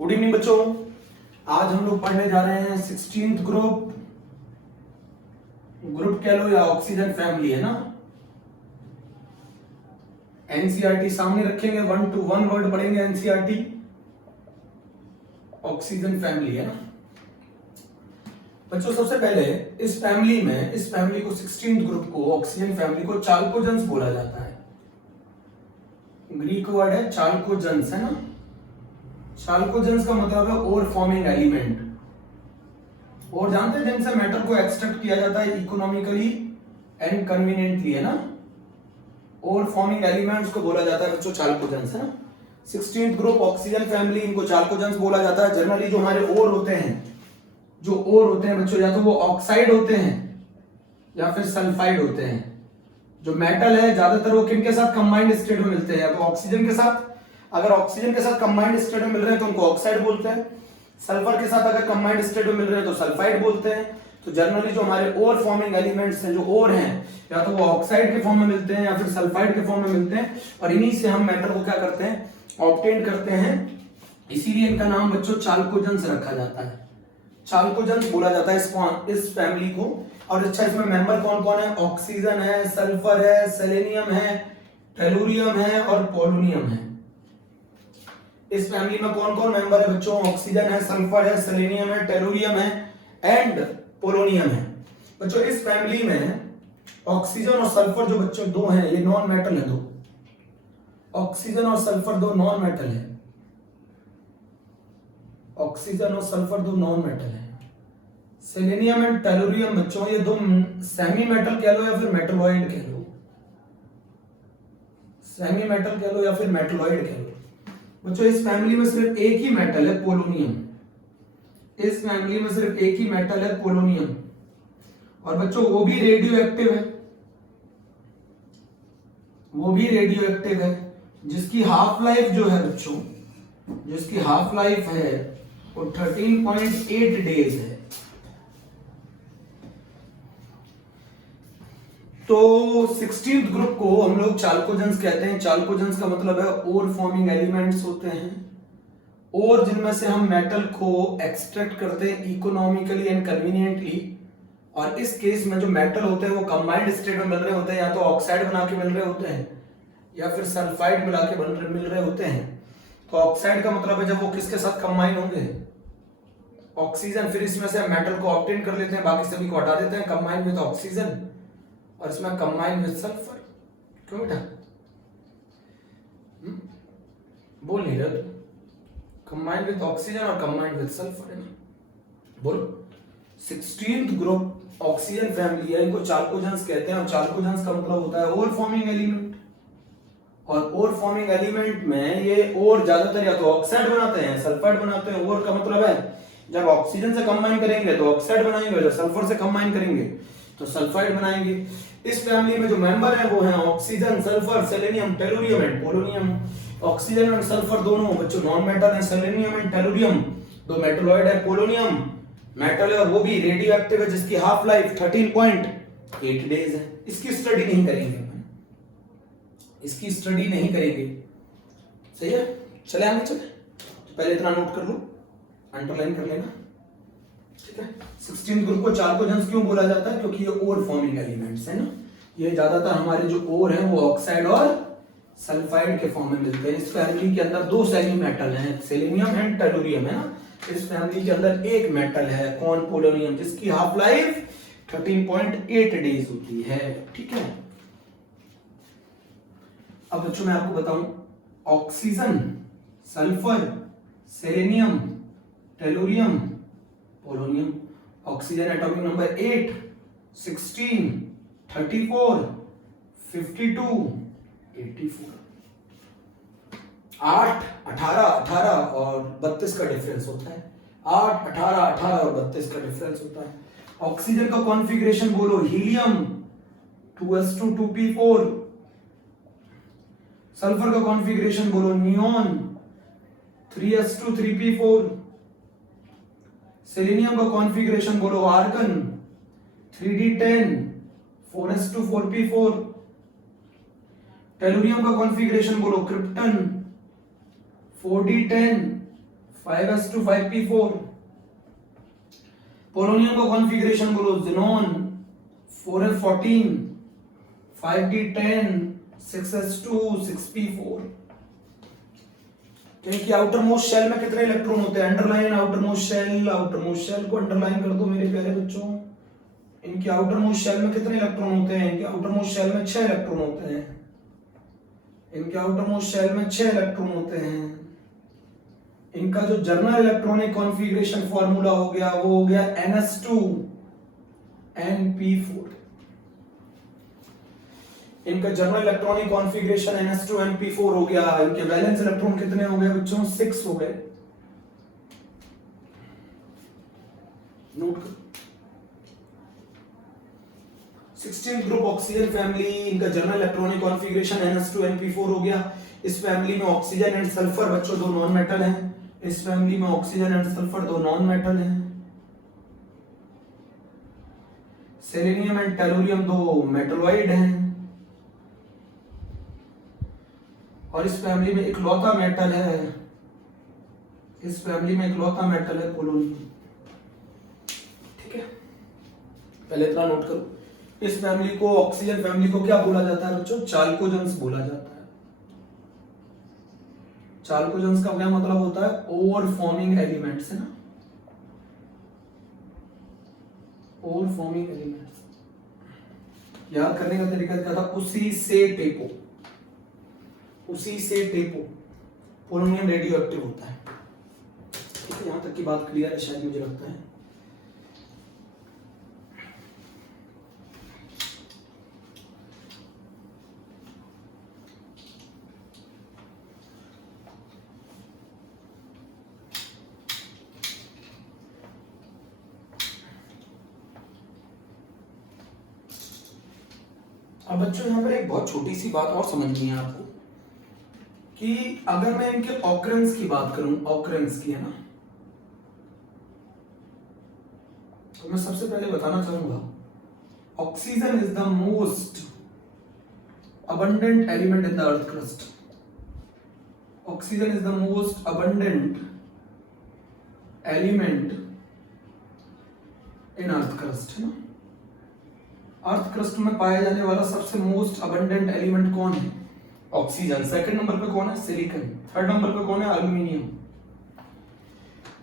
Good evening बच्चों। आज हम लोग पढ़ने जा रहे हैं 16th ग्रुप कह लो या ऑक्सीजन फैमिली है ना। एनसीईआरटी सामने रखेंगे, 1 to 1 वर्ड पढ़ेंगे। एनसीईआरटी ऑक्सीजन फैमिली है ना बच्चों। सबसे पहले इस फैमिली को 16th ग्रुप को ऑक्सीजन फैमिली को चाल्कोजेंस बोला जाता है। ग्रीक वर्ड है चाल्कोजेंस है ना। चाल्कोजेंस का मतलब है ओर फॉर्मिंग एलिमेंट। और जानते हैं जिनसे मैटर को एक्सट्रैक्ट किया जाता है इकोनॉमिकली एंड कन्वीनियंटली है ना। ओर फॉर्मिंग एलिमेंट्स को बोला जाता है बच्चों चाल्कोजेंस है ना। 16th ग्रुप ऑक्सीजन फैमिली, इनको चाल्कोजेंस बोला जाता है। जनरली जो हमारे ओर होते हैं बच्चों, या तो वो ऑक्साइड होते हैं या फिर सल्फाइड होते हैं। जो मेटल है ज्यादातर वो किनके साथ कंबाइंड स्टेट में मिलते हैं, या तो ऑक्सीजन के साथ। अगर ऑक्सीजन के साथ कंबाइंड स्टेट में मिल रहे हैं तो उनको ऑक्साइड बोलते हैं। सल्फर के साथ अगर कंबाइंड स्टेट में मिल रहे हैं तो सल्फाइड बोलते हैं। तो जनरली जो हमारे ओर फॉर्मिंग एलिमेंट्स हैं, जो ओर हैं, या तो वो ऑक्साइड के फॉर्म में मिलते हैं या फिर सल्फाइड के फॉर्म में मिलते हैं, और इन्हीं से हम मेटल को क्या करते हैं, ऑब्टेन करते हैं। इसीलिए इनका नाम बच्चों चाल्कोजेंस रखा जाता है। चाल्कोजेंस बोला जाता है इस फैमिली को। और अच्छा, इसमें मेंबर कौन कौन है? ऑक्सीजन है, सल्फर है, सेलेनियम है, टेलुरियम है और पोलोनियम है। इस फैमिली में कौन कौन मेंबर है बच्चों? ऑक्सीजन है, सल्फर है, सेलेनियम है, टेलुरियम है एंड पोलोनियम है। बच्चों इस फैमिली में ऑक्सीजन और सल्फर जो बच्चों दो हैं, ये नॉन मेटल है। दो ऑक्सीजन और सल्फर दो नॉन मेटल है। ऑक्सीजन और सल्फर दो नॉन मेटल है। सेलेनियम एंड टेलुरियम बच्चों ये दो सेमी मेटल कह लो या फिर मेटलॉइड कह लो। सेमी मेटल कह लो या फिर मेटलॉइड कह लो। बच्चों इस फैमिली में सिर्फ एक ही मेटल है, पोलोनियम। इस फैमिली में सिर्फ एक ही मेटल है, पोलोनियम। और बच्चों वो भी रेडियो एक्टिव है। वो भी रेडियो एक्टिव है, जिसकी हाफ लाइफ जो है बच्चों, जिसकी हाफ लाइफ है वो 13.8 डेज है। तो 16th ग्रुप को हम लोग चाल्कोजेंस कहते हैं। चाल्कोजेंस का मतलब है ओर फॉर्मिंग एलिमेंट्स होते हैं, और जिनमें से हम मेटल को एक्सट्रैक्ट करते हैं इकोनॉमिकली एंड कन्वीनियंटली। और इस केस में जो मेटल होते हैं वो कंबाइंड स्टेट में मिल रहे होते हैं, या तो ऑक्साइड बना के मिल रहे होते हैं या फिर सल्फाइड मिला के मिल रहे होते हैं। तो ऑक्साइड का मतलब है जब वो किसके साथ कंबाइन होंगे, ऑक्सीजन। फिर इसमें से मेटल को ऑब्टेन कर लेते हैं, बाकी सभी को हटा देते हैं, कंबाइन विद ऑक्सीजन। और इसमें कंबाइन विद सल्फर। क्यों बेटा बोल नहीं रहे? कंबाइन विद ऑक्सीजन और कंबाइन विद सल्फर है ना। बोलो 16th ग्रुप ऑक्सीजन फैमिली है, इनको चाल्कोजेंस कहते हैं। और चाल्कोजेंस का मतलब होता है ओर फॉर्मिंग एलिमेंट। और ओर फॉर्मिंग एलिमेंट में ये ओर ज्यादातर या तो ऑक्साइड बनाते हैं, सल्फाइड बनाते हैं। ओर का मतलब है जब ऑक्सीजन से कंबाइन करेंगे तो ऑक्साइड बनाएंगे, जब सल्फर से कंबाइन करेंगे तो सल्फाइड बनाएंगे। इस फैमिली में जो मेंबर हैं वो हैं oxygen, sulphur, selenium, tellurium and polonium. Oxygen और सल्फर दोनों बच्चों नॉन मेटल हैं। सेलेनियम एंड टेलुरियम दो मेटलॉइड है। पोलोनियम मेटल है और वो भी रेडियो एक्टिव है, जिसकी हाफ लाइफ 13.8 डेज है। इसकी स्टडी नहीं करेंगे, इसकी स्टडी नहीं करेंगे। सही है, चले आगे चले। तो पहले इतना नोट कर लो, अंडरलाइन कर लेना, ठीक है। 16th ग्रुप को चाल्कोजेंस क्यों बोला जाता है? क्योंकि ये ओर फॉर्मिंग एलिमेंट्स है ना। ये ज्यादातर हमारे जो ओर हैं वो ऑक्साइड और सल्फाइड के फॉर्म में मिलते हैं। इस फैमिली के अंदर दो सेमी मेटल हैं, सेलेनियम एंड टेलुरियम है ना। इस फैमिली के अंदर एक मेटल है, कौन? पोलोनियम, जिसकी हाफ लाइफ 13.8 डेज होती है, ठीक है। अब बच्चों मैं आपको बताऊं, oxygen, sulphur, selenium, tellurium, polonium. Oxygen atomic number 8, 16, 34, 52, 84। 8, 18, 18 और 32 का डिफरेंस होता है। 8, 18, 18 और 32 का डिफरेंस होता है। ऑक्सीजन का कॉन्फ़िगरेशन बोलो, हीलियम 2s2 2p4। सल्फर का कॉन्फ़िगरेशन बोलो, नियॉन 3s2 3p4। सेलेनियम का कॉन्फ़िगरेशन बोलो, argon 3d10 4s2 4p4। Tellurium का कॉन्फ़िगरेशन बोलो, krypton 4d10 5s2 5p4। Polonium का कॉन्फ़िगरेशन बोलो, xenon 4f14 5d10 6s2 6p4। क्योंकि आउटर मोस्ट शेल में कितने इलेक्ट्रॉन होते हैं? अंडरलाइन आउटर मोस्ट शेल को अंडरलाइन कर दो मेरे प्यारे बच्चों। इनके आउटर मोस्ट शेल में कितने इलेक्ट्रॉन होते हैं? इनके आउटर मोस्ट शेल में 6 इलेक्ट्रॉन होते हैं। इनके आउटर मोस्ट शेल में 6 इलेक्ट्रॉन होते हैं। इनका जो जर्नल इलेक्ट्रॉनिक कॉन्फ़िगरेशन फार्मूला हो गया वो हो गया ns2 np4। इनका journal electronic configuration ns2 np4 हो गया। इनके वैलेंस इलेक्ट्रॉन कितने हो गए बच्चों? 6 हो गए। नोट करो। 16th ग्रुप ऑक्सीजन फैमिली, इनका journal electronic configuration ns2 np4 हो गया। इस फैमिली में ऑक्सीजन एंड सल्फर बच्चों दो नॉन मेटल हैं। इस फैमिली में ऑक्सीजन एंड सल्फर दो नॉन मेटल हैं। सेलेनियम एंड टेलुरियम दो मेटलॉइड हैं। और इस फैमिली में इकलौता मेटल है, इस फैमिली में इकलौता मेटल है पोलोनियम। ठीक है, पहले इतना नोट करो। इस फैमिली को, ऑक्सीजन फैमिली को क्या बोला जाता है बच्चों? चाल्कोजेंस बोला जाता है। चाल्कोजेंस का क्या मतलब होता है? ओवर फॉर्मिंग एलिमेंट्स, है ना, ओवर फॉर्मिंग एलिमेंट्स। याद करने का तरीका क्या था? उसी से टेपो, उसी से टेपो। पोलोनियम रेडियो एक्टिव होता है। ठीक है, यहां तक की बात क्लियर है शायद, मुझे लगता है। अब बच्चों यहां पर एक बहुत छोटी सी बात और समझनी है आपको कि अगर मैं इनके ऑकरेंस की बात करूं, ऑकरेंस की, है ना, तो मैं सबसे पहले बताना चाहूंगा oxygen is the most abundant element in the earth crust. Oxygen is the most abundant element in earth crust, है ना। अर्थ क्रस्ट में पाया जाने वाला सबसे मोस्ट अबंडेंट एलिमेंट कौन है? ऑक्सीजन। सेकंड नंबर पे कौन है? सिलिकॉन। थर्ड नंबर पे कौन है? एल्यूमिनियम।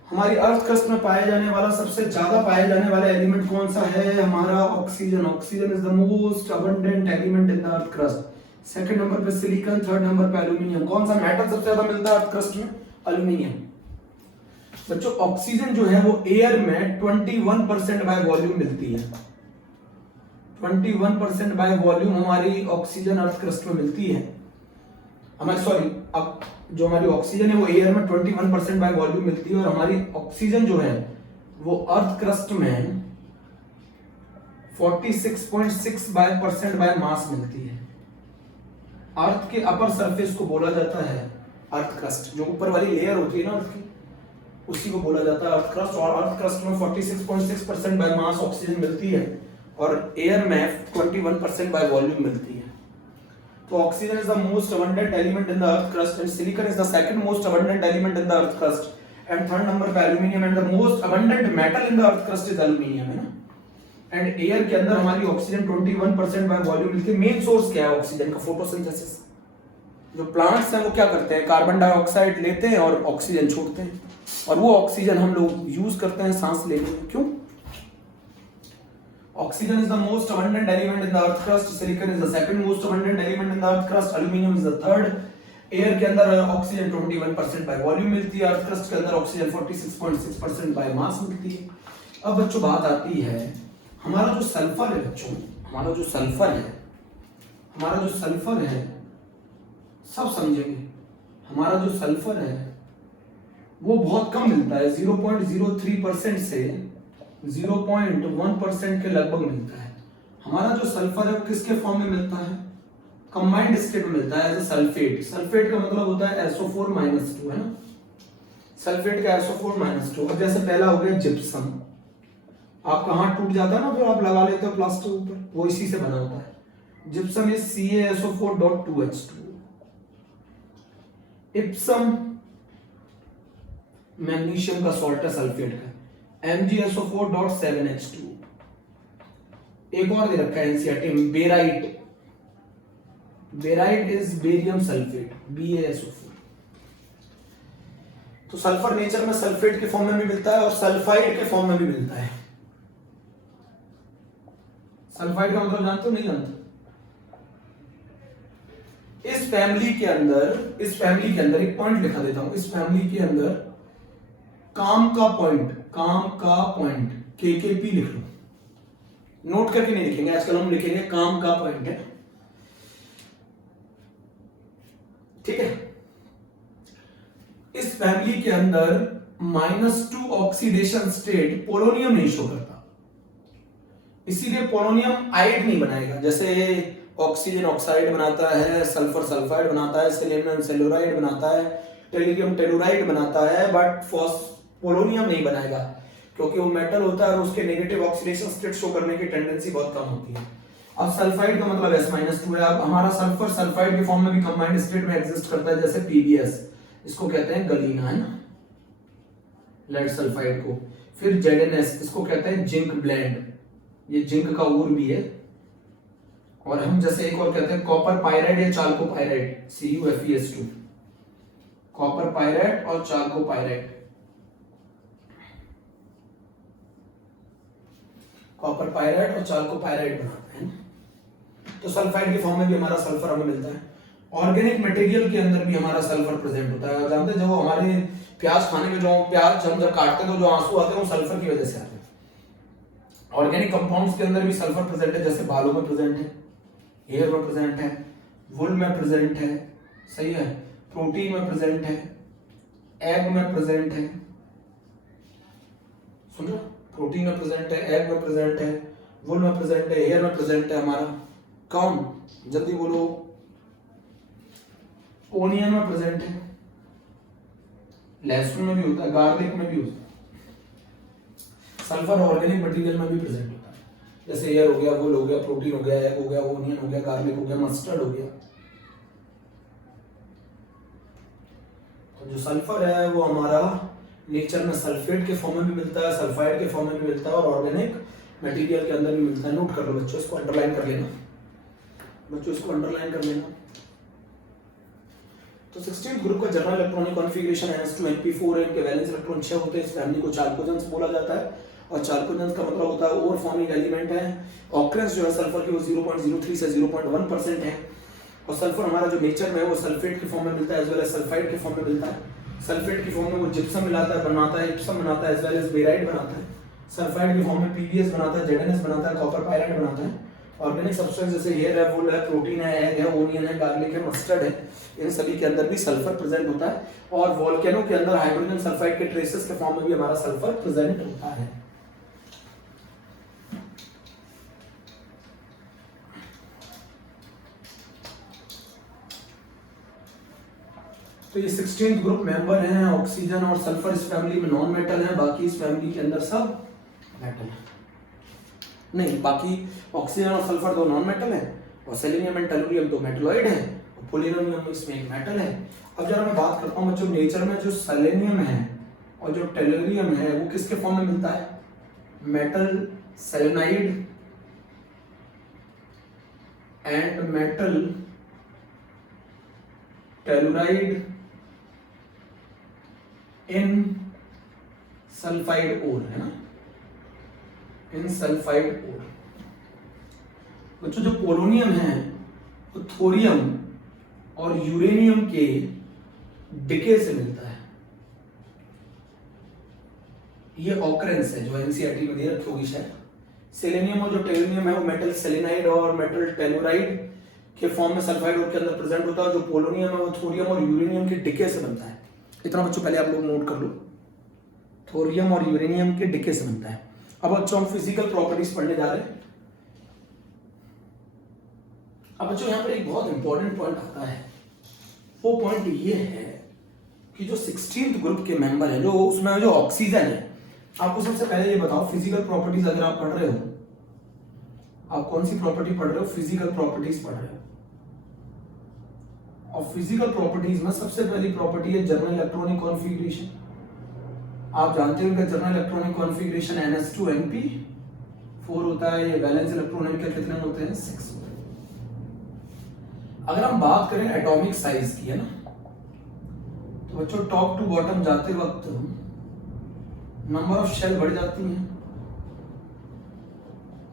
हमारी अर्थ क्रस्ट में पाया जाने वाला सबसे ज्यादा पाया जाने वाला एलिमेंट कौन सा है? हमारा oxygen. Oxygen is the most abundant element in the earth crust. Second number पे सिलिकॉन, थर्ड नंबर पे एल्यूमिनियम। कौन सा मेटल सबसे ज्यादा मिलता है अर्थ क्रस्ट में? एल्यूमिनियम। बच्चों ऑक्सीजन जो है वो एयर में 21% बाय वॉल्यूम मिलती है। 21% बाय वॉल्यूम हमारी ऑक्सीजन अर्थ क्रस्ट में मिलती है। हमारी सॉरी, अब जो हमारी ऑक्सीजन है वो एयर में 21% बाय वॉल्यूम मिलती है, और हमारी ऑक्सीजन जो है वो अर्थ क्रस्ट में 46.6% बाय मास मिलती है। अर्थ के अपर सरफेस को बोला जाता है अर्थ क्रस्ट। जो ऊपर वाली लेयर होती है ना अर्थ की, उसी को बोला जाता है अर्थ क्रस्ट। और अर्थ क्रस्ट में 46.6% बाय मास ऑक्सीजन मिलती है, और एयर में 21% बाय वॉल्यूम मिलती है। तो oxygen is the most abundant element in the earth crust, and silicon is the second most abundant element in the earth crust, and third number पे aluminium, and the most abundant metal in the earth crust is aluminium, है ना। And air के अंदर हमारी oxygen 21% by volume मिलती है। Main source क्या है ऑक्सीजन का? फोटोसिंथेसिस। जो प्लांट्स हैं वो क्या करते हैं? कार्बन डाइऑक्साइड लेते हैं और ऑक्सीजन छोड़ते हैं, और वो ऑक्सीजन हम लोग यूज करते हैं सांस लेने में। क्यों? Oxygen is the most abundant element in the earth crust. Silicon is the second most abundant element in the earth crust. Aluminium is the third. Air के अंदर ऑक्सीजन 21% बाय वॉल्यूम मिलती है। अर्थ क्रस्ट के अंदर oxygen 46.6% by mass मिलती है। अब बच्चों बात आती है हमारा जो सल्फर है बच्चों, हमारा जो सल्फर है, हमारा जो सल्फर है, सब समझेंगे। हमारा जो सल्फर है वो बहुत कम मिलता है, 0.03% से 0.1% के लगभग मिलता है। हमारा जो सल्फर है वो किसके फॉर्म में मिलता है? कंबाइंड स्टेट में मिलता है एज अ सल्फेट। सल्फेट का मतलब होता है SO4-2, है ना। सल्फेट का SO4-2। अब जैसे पहला हो गया जिप्सम। आपका हाथ टूट जाता है ना, फिर आप लगा लेते हो प्लास्टर ऊपर, वो इसी से बना होता है। Gypsum is CaSO4.2H2। Epson magnesium का सॉल्ट है सल्फेट का, MgSO4.7H2। एक और दे रखा है एनसीईआरटी में, barite, barite is barium sulphate, BaSO4। तो सल्फर नेचर में सल्फेट के फॉर्म में भी मिलता है और सल्फाइड के फॉर्म में भी मिलता है। सल्फाइड का मतलब जानते हो नहीं जानते? इस फैमिली के अंदर, इस फैमिली के अंदर एक पॉइंट लिखा देता हूं, इस फैमिली के अंदर काम का पॉइंट, काम का पॉइंट KKP लिख लो, नोट करके नहीं लिखेंगे आजकल, हम लिखेंगे काम का पॉइंट है, ठीक है। इस फैमिली के अंदर -2 ऑक्सीडेशन स्टेट पोलोनियम नहीं शो करता, इसीलिए पोलोनियम आइड नहीं बनाएगा। जैसे ऑक्सीजन ऑक्साइड बनाता है, सल्फर सल्फाइड बनाता है, सेलेनियम सेलुराइड बनाता है, टेलियम टेलुराइड बनाता है, बट पोलोनियम नहीं बनाएगा क्योंकि वो मेटल होता है और उसके नेगेटिव ऑक्सीडेशन स्टेट शो करने की टेंडेंसी बहुत कम होती है। अब सल्फाइड का मतलब S-2 है। अब हमारा सल्फर सल्फाइड के फॉर्म में भी कंबाइंड स्टेट में एग्जिस्ट करता है, जैसे PbS, इसको कहते हैं गलीना, है ना, लेड सल्फाइड को। फिर ZnS, इसको कहते हैं जिंक ब्लेंड, ये जिंक का ऊर भी है। और हम जैसे एक और कहते हैं कॉपर पायराइड या चाल्को पायराइड, CuFeS2, कॉपर पायराइड और चाल्को पायराइड, कॉपर पायराइड और चाल्को पायराइड बनाते हैं। तो सल्फाइड के फॉर्म में भी हमारा सल्फर हमें मिलता है। ऑर्गेनिक मटेरियल के अंदर भी हमारा सल्फर प्रेजेंट होता है। जानते हैं, जब हमारे प्याज खाने में जो प्याज हम जब काटते हैं तो जो आंसू आते हैं वो सल्फर की वजह से आते हैं। ऑर्गेनिक कंपाउंड्स के अंदर भी सल्फर प्रेजेंट है, जैसे बालों में प्रेजेंट है, हेयर में प्रेजेंट है, वुल में प्रेजेंट है, सही है, प्रोटीन में प्रेजेंट है, एग में प्रेजेंट है, सुन रहे, प्रोटीन में प्रेजेंट है, एग में प्रेजेंट है, वुल में प्रेजेंट है, हेयर में प्रेजेंट है हमारा। कौन, जल्दी बोलो, ओनियन में प्रेजेंट है, लहसुन में भी होता है, गार्लिक में भी होता है। सल्फर ऑर्गेनिक मटेरियल में भी प्रेजेंट होता है, जैसे एयर हो गया, वुल हो गया, प्रोटीन हो गया, एग हो गया, ओनियन हो गया, गार्लिक हो गया, मस्टर्ड हो गया। तो जो सल्फर है वो हमारा नेचर में सल्फेट के फॉर्म में भी मिलता है, सल्फाइड के फॉर्म में भी मिलता है और ऑर्गेनिक मटेरियल के अंदर भी मिलता है। नोट कर लो बच्चों, इसको अंडरलाइन कर लेना, बच्चों इसको अंडरलाइन कर लेना। तो 16th ग्रुप का जनरल इलेक्ट्रॉनिक कॉन्फ़िगरेशन NH2NP4 है, इनके वैलेंस इलेक्ट्रॉन 6 होते हैं। इस फैमिली को चाल्कोजेंस बोला जाता है और चाल्कोजेंस का मतलब होता है ओवर फॉर्मिंग एलिमेंट है। ऑकरेंस जो है सल्फर की वो 0.03 से 0.1% है और सल्फर हमारा जो नेचर में है वो सल्फेट के फॉर्म में मिलता है एज वेल एज सल्फाइड के फॉर्म में मिलता है। सल्फेट के फॉर्म में वो जिप्सम मिलाता है, बनाता है, इप्सम बनाता है, एज वेल एज बेराइड बनाता है। सल्फाइड के फॉर्म में PbS बनाता है, ZnS बनाता है, कॉपर पायराइड बनाता है। ऑर्गेनिक सब्सटेंस जैसे हेयर है, वुल है, प्रोटीन है, एग है, ओनियन है, गार्लिक है, मस्टर्ड है, इन सभी के अंदर भी सल्फर प्रेजेंट होता है। और वोल्केनो के अंदर हाइड्रोजन सल्फाइड के ट्रेसेस के फॉर्म में भी हमारा सल्फर प्रेजेंट होता है। तो ये 16th ग्रुप मेंबर हैं। ऑक्सीजन और सल्फर इस फैमिली में नॉन मेटल है, बाकी इस फैमिली के अंदर सब मेटल है। नहीं, बाकी ऑक्सीजन और सल्फर दो नॉन मेटल है और सेलेनियम एंड टेलुरियम दो मेटलॉइड है और पोलोनियम इसमें एक मेटल है। अब जरा मैं बात करता हूँ बच्चों, नेचर में जो सेलेनियम है और जो टेलुरियम है वो किसके फॉर्म में मिलता है? Metal selenide and metal telluride in sulphide ore, है ना, इन सल्फाइड ओर। बच्चों जो पोलोनियम है वो थोरियम और यूरेनियम के डिके से मिलता है। ये ऑकरेंस है जो एनसीईआरटी में दे रखी होगी शायद। सेलेनियम और जो टेलुरियम है वो मेटल सेलेनाइड और मेटल टेलुराइड के फॉर्म में सल्फाइड ओर के अंदर प्रेजेंट होता है। जो पोलोनियम है वो थोरियम और यूरेनियम के डिके से बनता है। इतना बच्चों पहले आप लोग नोट कर लो, थोरियम और यूरेनियम के डिके से बनता है। अब बच्चों हम फिजिकल प्रॉपर्टीज पढ़ने जा रहे हैं। अब बच्चों यहाँ पर एक बहुत इंपॉर्टेंट पॉइंट आता है, वो पॉइंट ये है कि जो 16th ग्रुप के मेंबर है, जो उसमें जो ऑक्सीजन है, आपको सबसे पहले ये बताओ फिजिकल प्रॉपर्टीज अगर आप पढ़ रहे हो, आप कौन सी प्रॉपर्टी पढ़ रहे हो? फिजिकल प्रॉपर्टीज पढ़ रहे हो। और फिजिकल प्रॉपर्टीज में सबसे पहली प्रॉपर्टी है जनरल इलेक्ट्रॉनिक कॉन्फ़िगरेशन। आप जानते हो इनका जनरल इलेक्ट्रॉनिक कॉन्फ़िगरेशन NS2Np4 होता है। ये वैलेंस इलेक्ट्रॉन इनके कितने होते हैं? 6। अगर हम बात करें एटॉमिक साइज की, है ना, तो बच्चों टॉप टू बॉटम जाते वक्त नंबर ऑफ शेल बढ़ जाती हैं।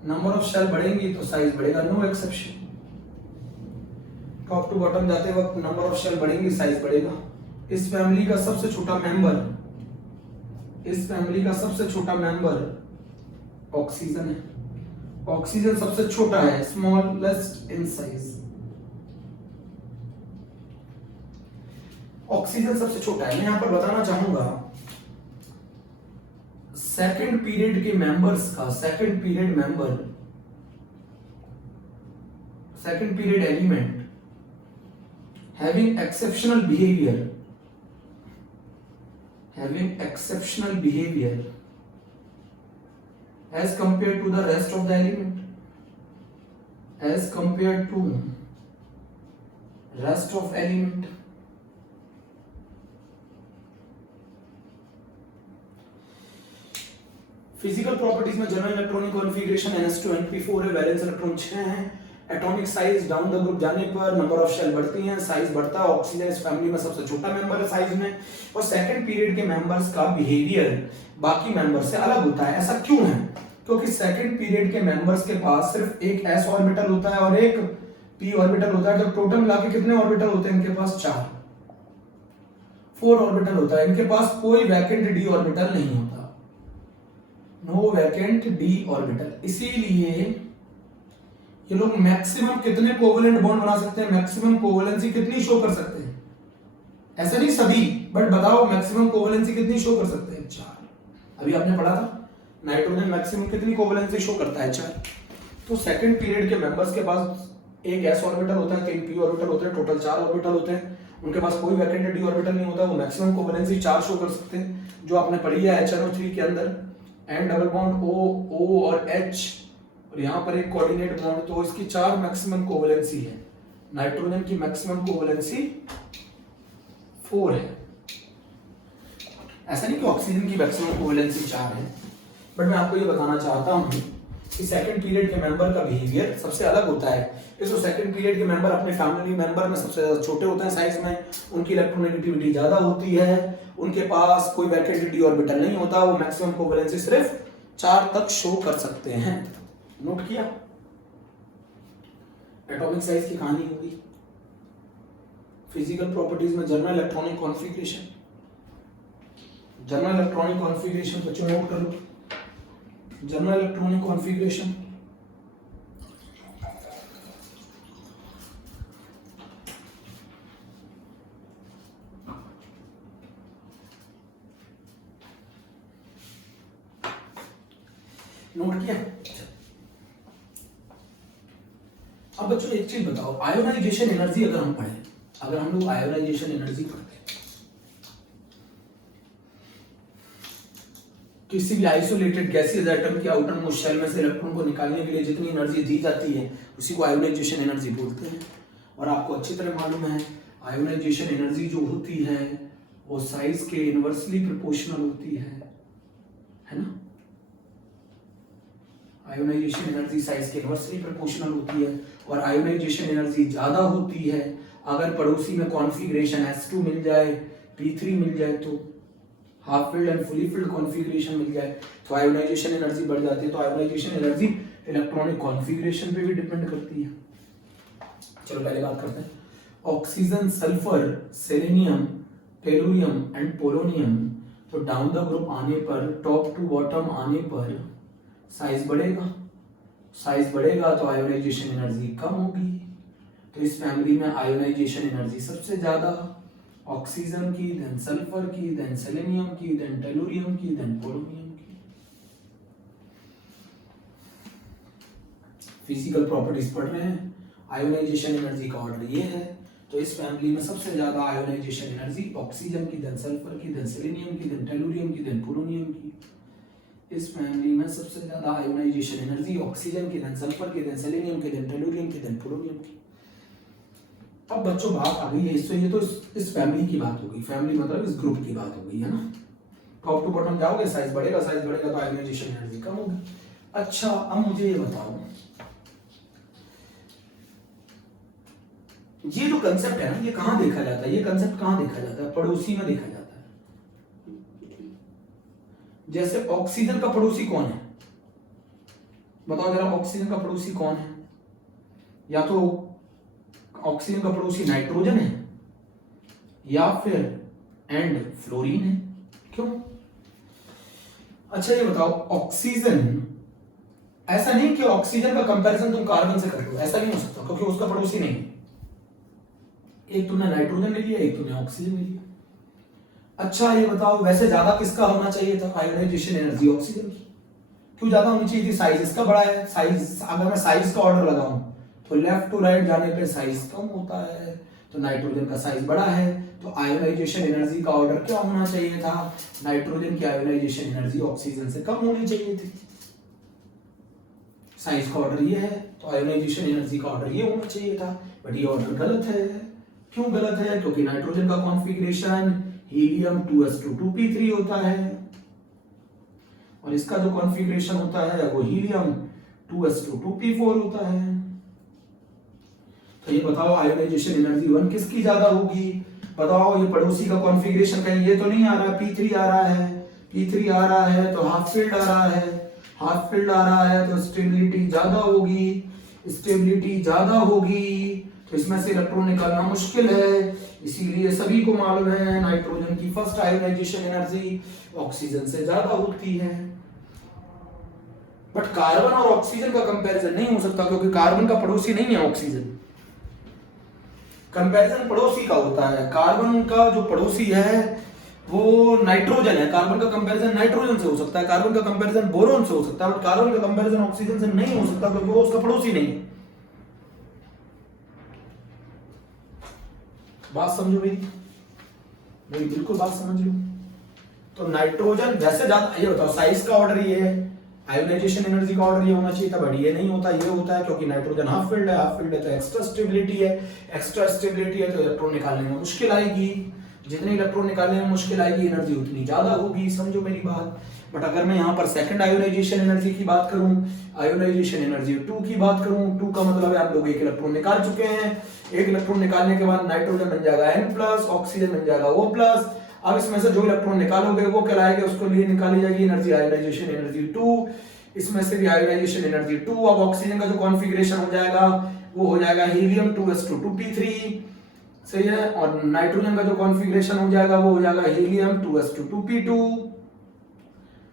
नंबर ऑफ शेल बढ़ेंगी तो साइज बढ़ेगा, no exception. Top to bottom जाते वक्त नंबर ऑफ शेल बढ़ेंगी, साइज बढ़ेगा। इस फैमिली का सबसे छोटा मेंबर ऑक्सीजन है। ऑक्सीजन सबसे छोटा है, स्मॉलेस्ट इन साइज। ऑक्सीजन सबसे छोटा है। मैं यहां पर बताना चाहूंगा सेकंड पीरियड के मेंबर्स का, second period element having exceptional behavior as compared to the rest of the element, physical properties में जनरल इलेक्ट्रॉनिक कॉन्फ़िगरेशन NS2Np4 है, वैलेंस इलेक्ट्रॉन 6 हैं। Atomic size down the group जाने पर नंबर ऑफ शेल बढ़ती हैं, size बढ़ता है। Oxygen इस फैमिली में सबसे छोटा मेंबर है साइज में, और सेकंड पीरियड के मेंबर्स का बिहेवियर बाकी मेंबर से अलग होता है। ऐसा क्यों है? क्योंकि सेकंड पीरियड के मेंबर्स के पास सिर्फ एक s ऑर्बिटल होता है और एक p ऑर्बिटल होता है। जब टोटल मिला के कितने ऑर्बिटल होते हैं इनके पास? 4 ऑर्बिटल होता है। इनके पास कोई वैकेंट d ऑर्बिटल नहीं होता, नो वैकेंट d ऑर्बिटल। इसीलिए ये लोग मैक्सिमम कितने कोवेलेंट बॉन्ड बना सकते हैं, मैक्सिमम कोवेलेंसी कितनी शो कर सकते हैं? ऐसा नहीं सभी, बट बताओ मैक्सिमम कोवेलेंसी कितनी शो कर सकते हैं? 4। अभी आपने पढ़ा था नाइट्रोजन मैक्सिमम कितनी कोवेलेंसी शो करता है? 4। तो सेकंड पीरियड के मेंबर्स के पास एक s ऑर्बिटल होता है, 3 p ऑर्बिटल होते हैं, टोटल 4 ऑर्बिटल होते हैं। उनके पास कोई वैकेंट d ऑर्बिटल नहीं होता, वो मैक्सिमम कोवेलेंसी 4 शो कर सकते हैं, जो आपने पढ़ी है HNO3 के अंदर। N डबल बॉन्ड O और H, और यहाँ पर एक कोऑर्डिनेट बॉन्ड, तो इसकी 4 मैक्सिमम कोवेलेंसी है। नाइट्रोजन की मैक्सिमम कोवेलेंसी 4 है। ऐसा नहीं कि ऑक्सीजन की मैक्सिमम कोवेलेंसी 4 है, बट मैं आपको ये बताना चाहता हूँ कि सेकंड पीरियड के मेंबर का बिहेवियर सबसे अलग होता है। इसको सेकंड पीरियड के मेंबर अपने फैमिली मेंबर में सबसे ज्यादा छोटे होते हैं साइज में, उनकी इलेक्ट्रोनेगेटिविटी ज्यादा होती है, उनके पास कोई वैकेंट d ऑर्बिटल नहीं होता, वो मैक्सिमम कोवेलेंसी सिर्फ 4 तक शो कर सकते हैं। नोट किया? एटॉमिक साइज की कहानी होगी। फिजिकल प्रॉपर्टीज में जनरल इलेक्ट्रॉनिक कॉन्फ़िगरेशन, बच्चों नोट कर लो। जनरल इलेक्ट्रॉनिक कॉन्फ़िगरेशन नोट किया? अब बच्चों एक चीज बताओ, आयोनाइजेशन एनर्जी अगर हम पढ़ें, अगर हम लोग आयोनाइजेशन एनर्जी पढ़ते हैं, किसी भी आइसोलेटेड गैसियस एटम के आउटर मोस्ट शेल में से इलेक्ट्रॉन को निकालने के लिए जितनी एनर्जी दी जाती है उसी को आयोनाइजेशन एनर्जी बोलते हैं। और आपको अच्छी तरह मालूम है आयोनाइजेशन एनर्जी जो होती है वो साइज के इनवर्सली प्रोपोर्शनल होती है ना? आयोनाइजेशन एनर्जी साइज के इनवर्सली प्रोपोर्शनल होती है, और आयोनाइजेशन एनर्जी ज्यादा होती है अगर पड़ोसी में कॉन्फ़िगरेशन S2 मिल जाए, P3 मिल जाए, तो half filled and fully filled configuration मिल जाए तो आयोनाइजेशन एनर्जी बढ़ जाती है। तो आयोनाइजेशन एनर्जी इलेक्ट्रॉनिक कॉन्फ़िगरेशन पे भी डिपेंड करती है। चलो पहले बात करते हैं oxygen, sulphur, selenium, tellurium and polonium. तो डाउन द ग्रुप आने पर, टॉप टू बॉटम आने पर साइज बढ़ेगा तो आयोनाइजेशन एनर्जी कम होगी। तो इस फैमिली में आयोनाइजेशन एनर्जी सबसे ज्यादा ऑक्सीजन की, देन सल्फर की, देन सेलेनियम की, देन टेलुरियम की, देन पोलोनियम की। फिजिकल प्रॉपर्टीज पढ़ रहे हैं, आयोनाइजेशन एनर्जी का ऑर्डर ये है। तो इस फैमिली में सबसे ज्यादा आयोनाइजेशन एनर्जी ऑक्सीजन की, देन सल्फर की, देन सेलेनियम की, देन टेलुरियम की, देन पोलोनियम की। इस फैमिली में सबसे ज्यादा आयोनाइजेशन एनर्जी ऑक्सीजन की, देन सल्फर की, देन सेलेनियम की, देन टेलुरियम की, देन पोलोनियम की। अब बच्चों बात आ गई है, इससे ये तो इस फैमिली की बात हो गई, फैमिली मतलब इस ग्रुप की बात हो गई है ना। टॉप टू बॉटम जाओगे साइज बढ़ेगा तो आयोनाइजेशन एनर्जी कम होगी। अच्छा अब मुझे ये बताओ, ये जो कंसेप्ट है ना ये कहां देखा जाता है, ये कंसेप्ट कहां देखा जाता है? पड़ोसी में देखा जाता है। जैसे ऑक्सीजन का पड़ोसी कौन है? बताओ जरा, ऑक्सीजन का पड़ोसी कौन है? या तो ऑक्सीजन का पड़ोसी नाइट्रोजन है या फिर एंड फ्लोरीन है। क्यों? अच्छा ये बताओ, ऑक्सीजन, ऐसा नहीं कि ऑक्सीजन का कंपैरिजन तुम कार्बन से कर लो, ऐसा नहीं हो सकता क्योंकि उसका पड़ोसी नहीं है। एक तुमने नाइट्रोजन ले लिया, एक तुमने ऑक्सीजन ले लिया। अच्छा ये बताओ, वैसे ज्यादा किसका होना चाहिए था आयोनाइजेशन एनर्जी? ऑक्सीजन की। क्यों ज्यादा होनी चाहिए थी? साइज इसका बड़ा है। साइज, अगर मैं साइज का ऑर्डर लगाऊं तो लेफ्ट टू राइट जाने पे साइज कम होता है, तो नाइट्रोजन का साइज बड़ा है, तो आयोनाइजेशन एनर्जी का ऑर्डर क्या होना चाहिए था? नाइट्रोजन की आयोनाइजेशन एनर्जी ऑक्सीजन से कम होनी चाहिए थी। साइज का ऑर्डर ये है तो आयोनाइजेशन एनर्जी का ऑर्डर ये होना चाहिए था, बट ये ऑर्डर गलत है। क्यों गलत है? क्योंकि नाइट्रोजन का कॉन्फ़िगरेशन हीलियम 2s2 2p3 होता है और इसका जो कॉन्फ़िगरेशन होता है वो हीलियम 2s2 2p4 होता है। तो ये बताओ आयोनाइजेशन एनर्जी 1 किसकी ज्यादा होगी? बताओ, ये पड़ोसी का कॉन्फ़िगरेशन कहीं ये तो नहीं आ रहा, p3 आ रहा है, p3 आ रहा है तो हाफ फील्ड आ रहा है, हाफ फील्ड आ रहा है तो स्टेबिलिटी ज्यादा होगी, स्टेबिलिटी ज्यादा होगी तो इसमें से इलेक्ट्रॉन निकालना मुश्किल है। इसीलिए सभी को मालूम है नाइट्रोजन की फर्स्ट आयोनाइजेशन एनर्जी ऑक्सीजन से ज्यादा होती है। बट कार्बन और ऑक्सीजन का कंपैरिजन नहीं हो सकता क्योंकि कार्बन का पड़ोसी नहीं है ऑक्सीजन। कंपैरिजन पड़ोसी का होता है। कार्बन का जो पड़ोसी है वो नाइट्रोजन है, कार्बन का कंपैरिजन नाइट्रोजन से हो सकता है, कार्बन का कंपैरिजन बोरोन से हो सकता है, बट कार्बन का कंपैरिजन ऑक्सीजन से नहीं हो सकता क्योंकि वो उसका पड़ोसी नहीं है। बात समझो मेरी बिल्कुल बात समझ लो। तो नाइट्रोजन वैसे ज्यादा, ये बताओ साइज का ऑर्डर ये है, आयोनाइजेशन एनर्जी का ऑर्डर ये होना चाहिए था, बट ये नहीं होता, ये होता है क्योंकि नाइट्रोजन हाफ फील्ड है, हाफ फील्ड है तो एक्स्ट्रा स्टेबिलिटी है, एक्स्ट्रा स्टेबिलिटी है तो इलेक्ट्रॉन निकालने में मुश्किल आएगी। जितनी इलेक्ट्रॉन निकालने में मुश्किल आएगी एनर्जी उतनी ज्यादा होगी, समझो मेरी बात। बट अगर मैं यहाँ पर सेकंड आयोनाइजेशन एनर्जी की बात करूं, आयोनाइजेशन एनर्जी 2 की बात करूं, 2 का मतलब है आप लोग एक इलेक्ट्रॉन निकाल चुके हैं। एक इलेक्ट्रॉन निकालने के बाद नाइट्रोजन बन जाएगा N+, ऑक्सीजन बन जाएगा O+। अब इसमें से जो इलेक्ट्रॉन निकालोगे वो कहलाएगा, उसको लिए निकाली जाएगी एनर्जी आयोनाइजेशन एनर्जी 2। इसमें से भी आयोनाइजेशन एनर्जी 2। अब ऑक्सीजन का जो कॉन्फ़िगरेशन हो जाएगा वो हो जाएगा हीलियम 2s2 2p3, सही है। और नाइट्रोजन का जो कॉन्फ़िगरेशन हो जाएगा वो हो जाएगा हीलियम 2s2 2p2।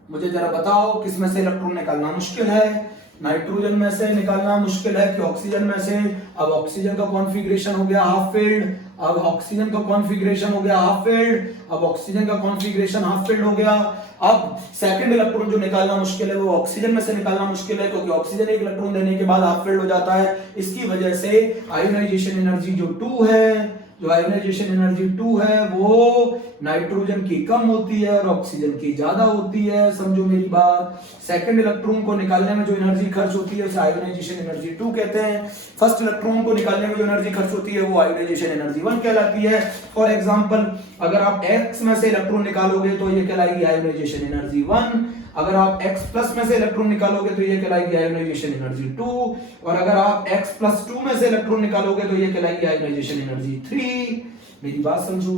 मुझे जरा बताओ किस में से इलेक्ट्रॉन निकालना मुश्किल है? नाइट्रोजन में से निकालना मुश्किल है कि ऑक्सीजन में से? अब ऑक्सीजन का कॉन्फ़िगरेशन हो गया हाफ फील्ड, अब ऑक्सीजन का कॉन्फ़िगरेशन हो गया हाफ फील्ड, अब ऑक्सीजन का कॉन्फ़िगरेशन हाफ फील्ड हो गया। अब सेकंड इलेक्ट्रॉन जो निकालना मुश्किल है वो ऑक्सीजन में से निकालना मुश्किल है क्योंकि ऑक्सीजन एक इलेक्ट्रॉन देने के बाद हाफ फील्ड हो जाता है। इसकी वजह से आयोनाइजेशन एनर्जी जो 2 है, जो आयोनाइजेशन एनर्जी 2 है वो नाइट्रोजन की कम होती है और ऑक्सीजन की ज्यादा होती है, समझो मेरी बात। सेकंड इलेक्ट्रॉन को निकालने में जो एनर्जी खर्च होती है उसे आयोनाइजेशन एनर्जी 2 कहते हैं। फर्स्ट इलेक्ट्रॉन को निकालने में जो एनर्जी खर्च होती है वो आयोनाइजेशन एनर्जी 1 कहलाती है। फॉर एग्जांपल, अगर आप X में से इलेक्ट्रॉन निकालोगे तो ये कहलाएगी आयोनाइजेशन एनर्जी 1, अगर आप X+ में से इलेक्ट्रॉन निकालोगे तो ये कहलाएगी आयोनाइजेशन एनर्जी 2, और अगर आप X+2 में से इलेक्ट्रॉन निकालोगे तो ये कहलाएगी आयोनाइजेशन एनर्जी 3। मेरी बात समझो।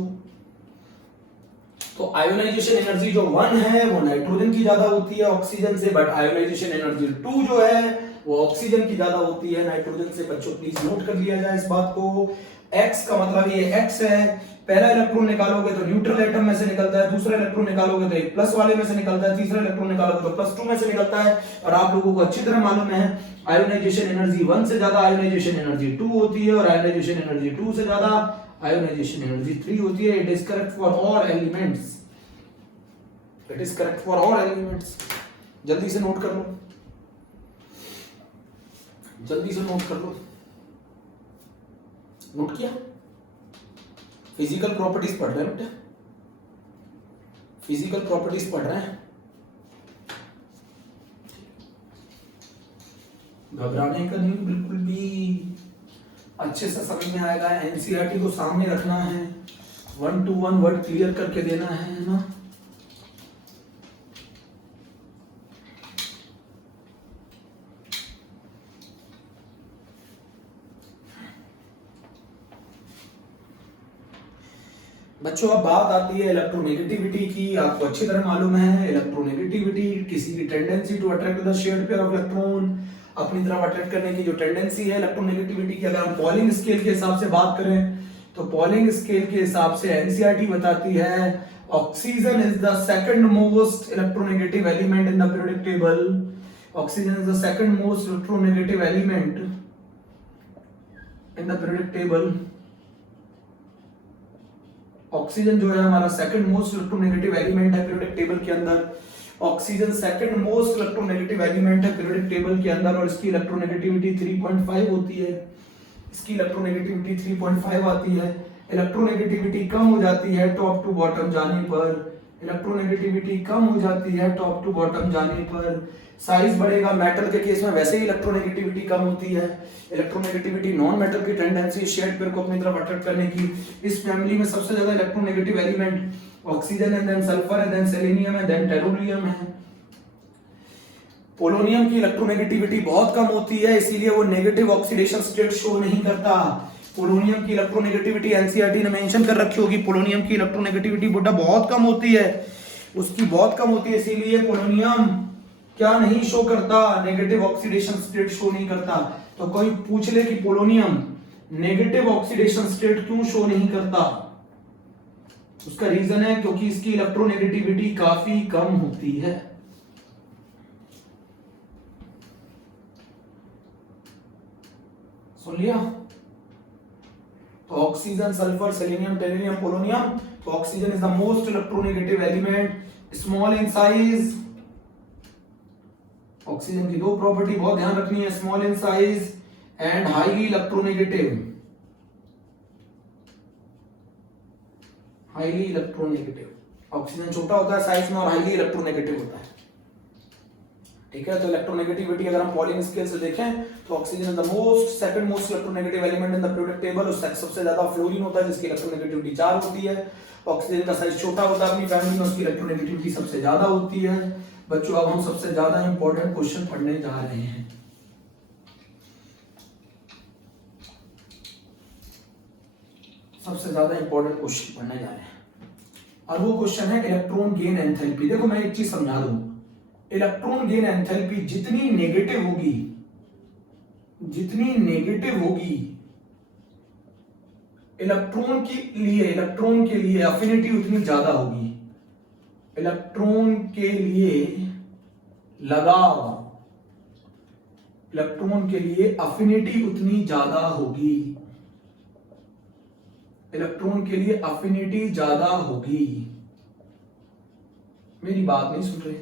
तो आयोनाइजेशन एनर्जी जो 1 है वो नाइट्रोजन की ज्यादा होती है ऑक्सीजन से, बट आयोनाइजेशन एनर्जी 2 जो है वो ऑक्सीजन की ज्यादा होती है नाइट्रोजन से। बच्चों प्लीज नोट कर लिया जाए इस बात को। X का मतलब ये X है, पहला इलेक्ट्रॉन निकालोगे तो न्यूट्रल एटम में से निकलता है, दूसरा इलेक्ट्रॉन निकालोगे तो एक प्लस वाले में से निकलता है, तीसरा इलेक्ट्रॉन निकालोगे तो +2 में से निकलता है। और आप लोगों को अच्छी तरह मालूम है आयोनाइजेशन एनर्जी 1 से ज्यादा आयोनाइजेशन एनर्जी 2 होती है और आयोनाइजेशन एनर्जी 2 से ज्यादा आयोनाइजेशन एनर्जी 3 होती है। It is correct for all elements, it is correct for all elements. जल्दी से नोट कर लो, जल्दी से नोट कर लो। नोट किया? फिजिकल प्रॉपर्टीज पढ़ रहे हैं बेटा, फिजिकल प्रॉपर्टीज पढ़ रहे हैं। घबराने का नहीं, बिल्कुल भी अच्छे से समझ में आएगा। एनसीईआरटी को सामने रखना है, 1 to 1 वर्ड क्लियर करके देना है ना। बच्चों अब बात आती है इलेक्ट्रोनेगेटिविटी की। आपको अच्छी तरह मालूम है इलेक्ट्रोनेगेटिविटी किसी की tendency to attract the shared pair of electron, अपनी तरफ अट्रैक्ट करने की जो टेंडेंसी है इलेक्ट्रोनेगेटिविटी की। अगर हम पॉलिंग स्केल के हिसाब से बात करें तो पॉलिंग स्केल के हिसाब से एनसीईआरटी बताती है oxygen is the second most electronegative element in the periodic table. Oxygen is the second most electronegative element in the periodic table. Oxygen जो है हमारा सेकंड मोस्ट इलेक्ट्रोनेगेटिव एलिमेंट है पीरियोडिक टेबल के अंदर। Oxygen second most electronegative element है periodic table के अंदर और इसकी इलेक्ट्रोनेगेटिविटी 3.5 होती है। इसकी इलेक्ट्रोनेगेटिविटी 3.5 आती है। इलेक्ट्रोनेगेटिविटी कम हो जाती है टॉप टू बॉटम जाने पर। इलेक्ट्रोनेगेटिविटी कम हो जाती है टॉप टू बॉटम जाने पर। साइज बढ़ेगा। मेटल के केस में वैसे ही इलेक्ट्रोनेगेटिविटी कम होती है। इलेक्ट्रोनेगेटिविटी नॉन मेटल की टेंडेंसी शेयर्ड पेयर को अपनी तरफ अट्रैक्ट करने की। इस फैमिली में सबसे ज्यादा इलेक्ट्रोनेगेटिव एलिमेंट ऑक्सीजन है, देन सल्फर है, देन सेलेनियम है, देन टेलुरियम है। पोलोनियम की इलेक्ट्रोनेगेटिविटी बहुत कम होती है, इसीलिए वो नेगेटिव ऑक्सीडेशन स्टेट शो नहीं करता। पोलोनियम की इलेक्ट्रोनेगेटिविटी एनसीईआरटी ने मेंशन कर रखी होगी। पोलोनियम की इलेक्ट्रोनेगेटिविटी बेटा बहुत कम होती है, उसकी बहुत कम होती है, इसीलिए पोलोनियम क्या नहीं शो करता, नेगेटिव ऑक्सीडेशन स्टेट शो नहीं करता। तो कोई पूछ ले कि पोलोनियम नेगेटिव ऑक्सीडेशन स्टेट क्यों शो नहीं करता, उसका रीजन है क्योंकि इसकी इलेक्ट्रोनेगेटिविटी काफी कम होती है। सुन लिया? तो oxygen, sulphur, selenium, tellurium, polonium. तो oxygen is the most electronegative element, small in size. Oxygen की दो प्रॉपर्टी बहुत ध्यान रखनी है, small in size and highly electronegative. Highly electronegative. Oxygen छोटा होता है साइज में और हाईली इलेक्ट्रोनेगेटिव होता है। ठीक है, तो इलेक्ट्रोनेगेटिविटी अगर हम पॉलिंग स्केल से देखें तो oxygen is the most second most electronegative element in the periodic table. उससे सबसे ज्यादा फ्लोरीन होता है जिसकी इलेक्ट्रोनेगेटिविटी 4 होती है। ऑक्सीजन का साइज छोटा होता है अपनी फैमिली में, उसकी इलेक्ट्रोनेगेटिविटी सबसे ज्यादा होती है। बच्चों अब हम सबसे ज्यादा इंपॉर्टेंट क्वेश्चन पढ़ने जा रहे हैं। सबसे ज्यादा इंपॉर्टेंट क्वेश्चन पढ़ने जा रहे हैं और वो क्वेश्चन है इलेक्ट्रॉन गेन एंथैल्पी। देखो मैं एक चीज समझा दूं, इलेक्ट्रॉन गेन एंथैल्पी जितनी नेगेटिव होगी, जितनी नेगेटिव होगी, इलेक्ट्रॉन के लिए अफिनिटी उतनी ज्यादा होगी। इलेक्ट्रॉन के लिए लगाव, इलेक्ट्रॉन के लिए अफिनिटी उतनी ज्यादा होगी। इलेक्ट्रॉन के लिए अफिनिटी ज्यादा होगी। मेरी बात नहीं सुन रहे?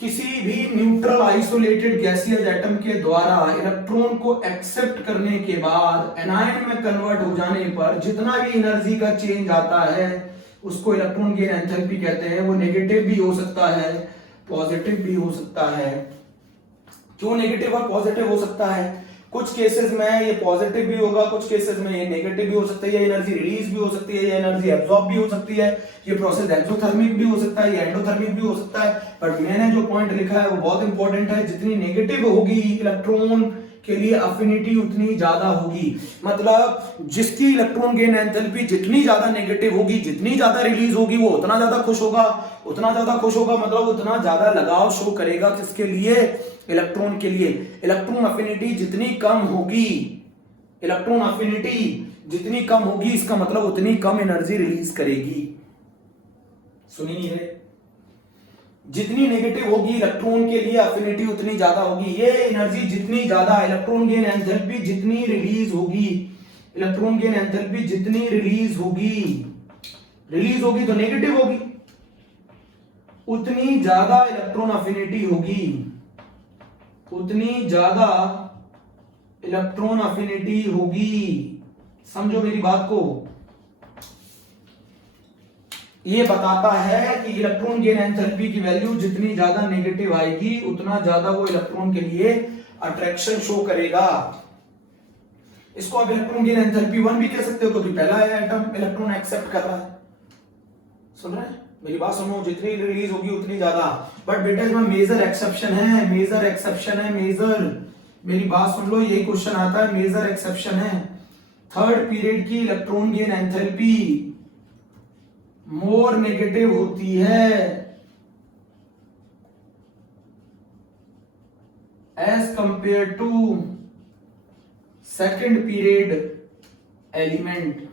किसी भी न्यूट्रल आइसोलेटेड गैसियस एटम के द्वारा इलेक्ट्रॉन को एक्सेप्ट करने के बाद एनायन में कन्वर्ट हो जाने पर जितना भी एनर्जी का चेंज आता है उसको इलेक्ट्रॉन गेन एंथैल्पी कहते हैं। वो नेगेटिव भी हो सकता है, पॉजिटिव भी हो सकता है। क्यों नेगेटिव और पॉजिटिव हो सकता है? कुछ केसेस में ये पॉजिटिव भी होगा, कुछ केसेस में ये नेगेटिव भी हो सकता है। ये एनर्जी रिलीज भी हो सकती है, ये एनर्जी एब्जॉर्ब भी हो सकती है। ये प्रोसेस एक्सोथर्मिक भी हो सकता है, ये एंडोथर्मिक भी हो सकता है। बट मैंने जो पॉइंट लिखा है वो बहुत इंपॉर्टेंट है, जितनी नेगेटिव होगी इलेक्ट्रॉन के लिए अफिनिटी उतनी ज्यादा होगी। मतलब जिसकी इलेक्ट्रॉन गेन एंथैल्पी जितनी ज्यादा नेगेटिव होगी, जितनी ज्यादा रिलीज होगी, वो उतना ज्यादा खुश होगा। उतना ज्यादा खुश होगा मतलब उतना ज्यादा लगाव शो करेगा किसके लिए? इलेक्ट्रॉन के लिए। इलेक्ट्रॉन अफिनिटी जितनी कम होगी, इलेक्ट्रॉन अफिनिटी जितनी कम होगी, इसका मतलब उतनी कम एनर्जी रिलीज करेगी। सुनिए, जितनी नेगेटिव होगी इलेक्ट्रॉन के लिए अफिनिटी उतनी ज्यादा होगी। ये एनर्जी जितनी ज्यादा, इलेक्ट्रॉन गेन एंथैल्पी जितनी रिलीज होगी, इलेक्ट्रॉन गेन एंथैल्पी जितनी रिलीज होगी तो नेगेटिव होगी, उतनी ज्यादा इलेक्ट्रॉन अफिनिटी होगी, उतनी ज्यादा इलेक्ट्रॉन अफिनिटी होगी। समझो मेरी बात को। ये बताता है कि इलेक्ट्रॉन गेन एंथैल्पी की वैल्यू जितनी ज्यादा नेगेटिव आएगी उतना ज्यादा वो इलेक्ट्रॉन के लिए अट्रैक्शन शो करेगा। इसको आप इलेक्ट्रॉन गेन एंथैल्पी 1 भी कह सकते हो क्योंकि पहला एटम इलेक्ट्रॉन एक्सेप्ट कर रहा है। सुन रहे हैं मेरी बात? सुनो, जितनी रिलीज होगी उतनी ज्यादा। बट बेटा इसमें मेजर एक्सेप्शन है, मेजर। मेरी बात सुन लो, यही क्वेश्चन आता है, मेजर एक्सेप्शन है। थर्ड पीरियड की electron gain enthalpy more negative होती है as compare to second period element.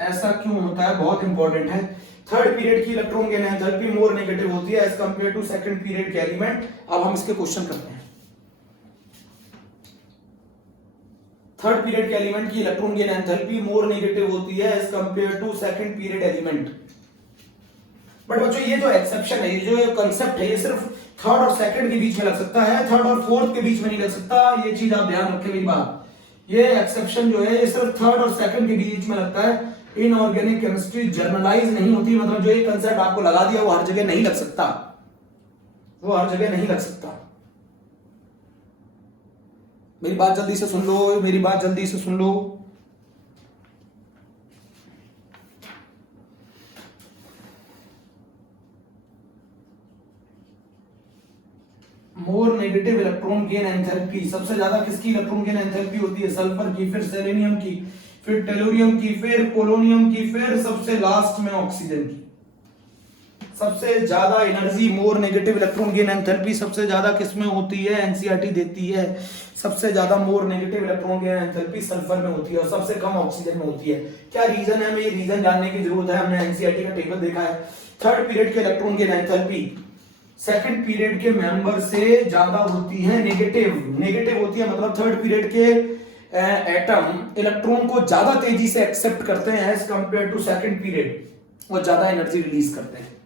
ऐसा क्यों होता है, बहुत इंपॉर्टेंट है। थर्ड पीरियड की electron gain enthalpy more negative होती है as compare to second period के एलिमेंट। अब हम इसके क्वेश्चन करते हैं। थर्ड पीरियड के एलिमेंट की electron gain enthalpy more negative होती है as compare to second period element. But बच्चों ये जो एक्सेप्शन है, ये जो कांसेप्ट है, ये सिर्फ थर्ड और सेकंड के बीच में लग सकता है, थर्ड और फोर्थ के बीच में नहीं लग सकता। ये चीज आप ध्यान रखें मेरी बात। ये एक्सेप्शन जो है ये सिर्फ थर्ड और सेकंड के बीच में लगता है। इनऑर्गेनिक केमिस्ट्री जर्नलाइज नहीं होती, मतलब जो ये कंसेप्ट आपको लगा दिया वो हर जगह नहीं लग सकता, वो हर जगह नहीं लग सकता। मेरी बात जल्दी से सुन लो, मेरी बात जल्दी से सुन लो। More negative electron gain enthalpy सबसे ज्यादा किसकी इलेक्ट्रॉन गेन एंथैल्पी होती है? सल्फर की, फिर सेलेनियम की, फिर टेलोरियम की, फिर पोलोनियम की, फिर सबसे लास्ट में ऑक्सीजन की। सबसे ज्यादा एनर्जी मोर नेगेटिव इलेक्ट्रॉन गेन एंथैल्पी सबसे ज्यादा किसमें होती है? एनसीईआरटी देती है। सबसे ज्यादा मोर negative electron gain enthalpy sulphur में होती है और सबसे कम ऑक्सीजन में होती है। क्या रीजन है? हमें ये रीजन जानने की जरूरत है। हमने एनसीईआरटी का टेबल देखा है। थर्ड पीरियड के electron gain enthalpy second period के मेंबर से ज्यादा होती है, नेगेटिव होती है, मतलब थर्ड पीरियड के एटम इलेक्ट्रॉन को ज्यादा तेजी से एक्सेप्ट करते हैं as compare to second period और ज्यादा एनर्जी रिलीज करते हैं।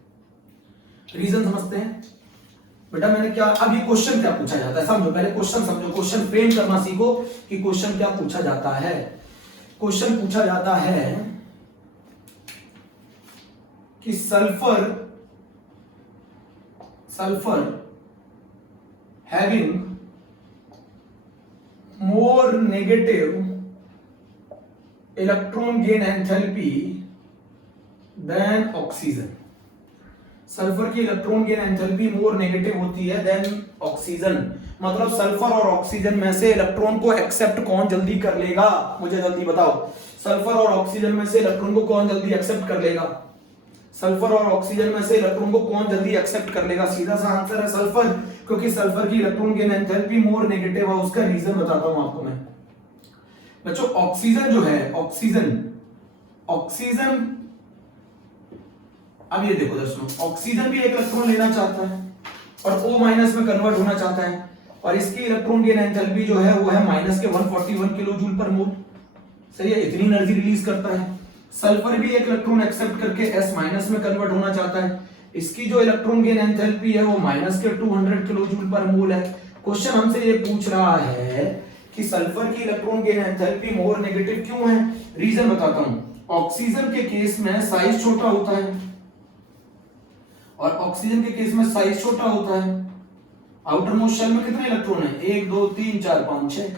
रीजन समझते हैं बेटा? मैंने क्या, अब ये क्वेश्चन क्या पूछा जाता है समझो, पहले क्वेश्चन समझो, क्वेश्चन फ्रेम करना सीखो कि क्वेश्चन क्या पूछा जाता है। क्वेश्चन पूछा जाता है कि sulphur having more negative electron gain enthalpy than oxygen। Sulphur की electron gain enthalpy more negative होती है देन ऑक्सीजन। मतलब सल्फर और ऑक्सीजन में से इलेक्ट्रॉन को एक्सेप्ट कौन जल्दी कर लेगा? मुझे जल्दी बताओ, सल्फर और ऑक्सीजन में से इलेक्ट्रॉन को कौन जल्दी एक्सेप्ट कर लेगा? सल्फर और ऑक्सीजन में से इलेक्ट्रॉन को कौन जल्दी एक्सेप्ट कर लेगा? सीधा सा आंसर है सल्फर, क्योंकि सल्फर की electron gain enthalpy more negative है। उसका रीजन बताता हूं आपको मैं। बच्चों ऑक्सीजन जो है, ऑक्सीजन अब ये देखो दोस्तों, ऑक्सीजन भी एक इलेक्ट्रॉन लेना चाहता है और O- में कन्वर्ट होना चाहता है, और इसकी इलेक्ट्रॉन गेन एंथैल्पी जो है वो है माइनस के 141 किलो जूल पर मोल। सही है, इतनी एनर्जी रिलीज करता है। सल्फर भी एक इलेक्ट्रॉन एक्सेप्ट करके S- में कन्वर्ट होना चाहता है। इसकी जो इलेक्ट्रॉन गेन एंथैल्पी है वो माइनस के 200 किलो जूल पर मोल है। क्वेश्चन हमसे ये पूछ रहा है कि सल्फर की electron gain enthalpy more negative क्यों है? रीजन बताता हूं। ऑक्सीजन के केस में साइज छोटा होता है और ऑक्सीजन के केस में साइज छोटा होता है। आउटर मोस्ट शेल में कितने इलेक्ट्रॉन है? 1 2 3 4 5 6।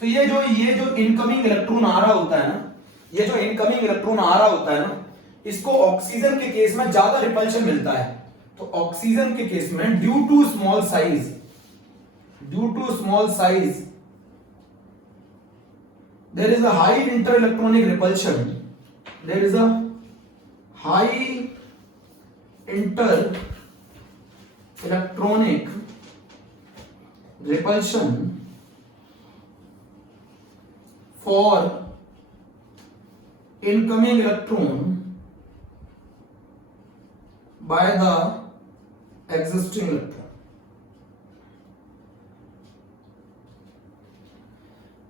तो ये जो इनकमिंग इलेक्ट्रॉन आ रहा होता है ना, ये जो इनकमिंग इलेक्ट्रॉन आ रहा होता है ना, इसको ऑक्सीजन के केस में ज्यादा रिपल्शन मिलता है। तो ऑक्सीजन के केस में due to small size there is a high inter electronic repulsion, there is a high inter electronic repulsion for incoming electron by the existing electron।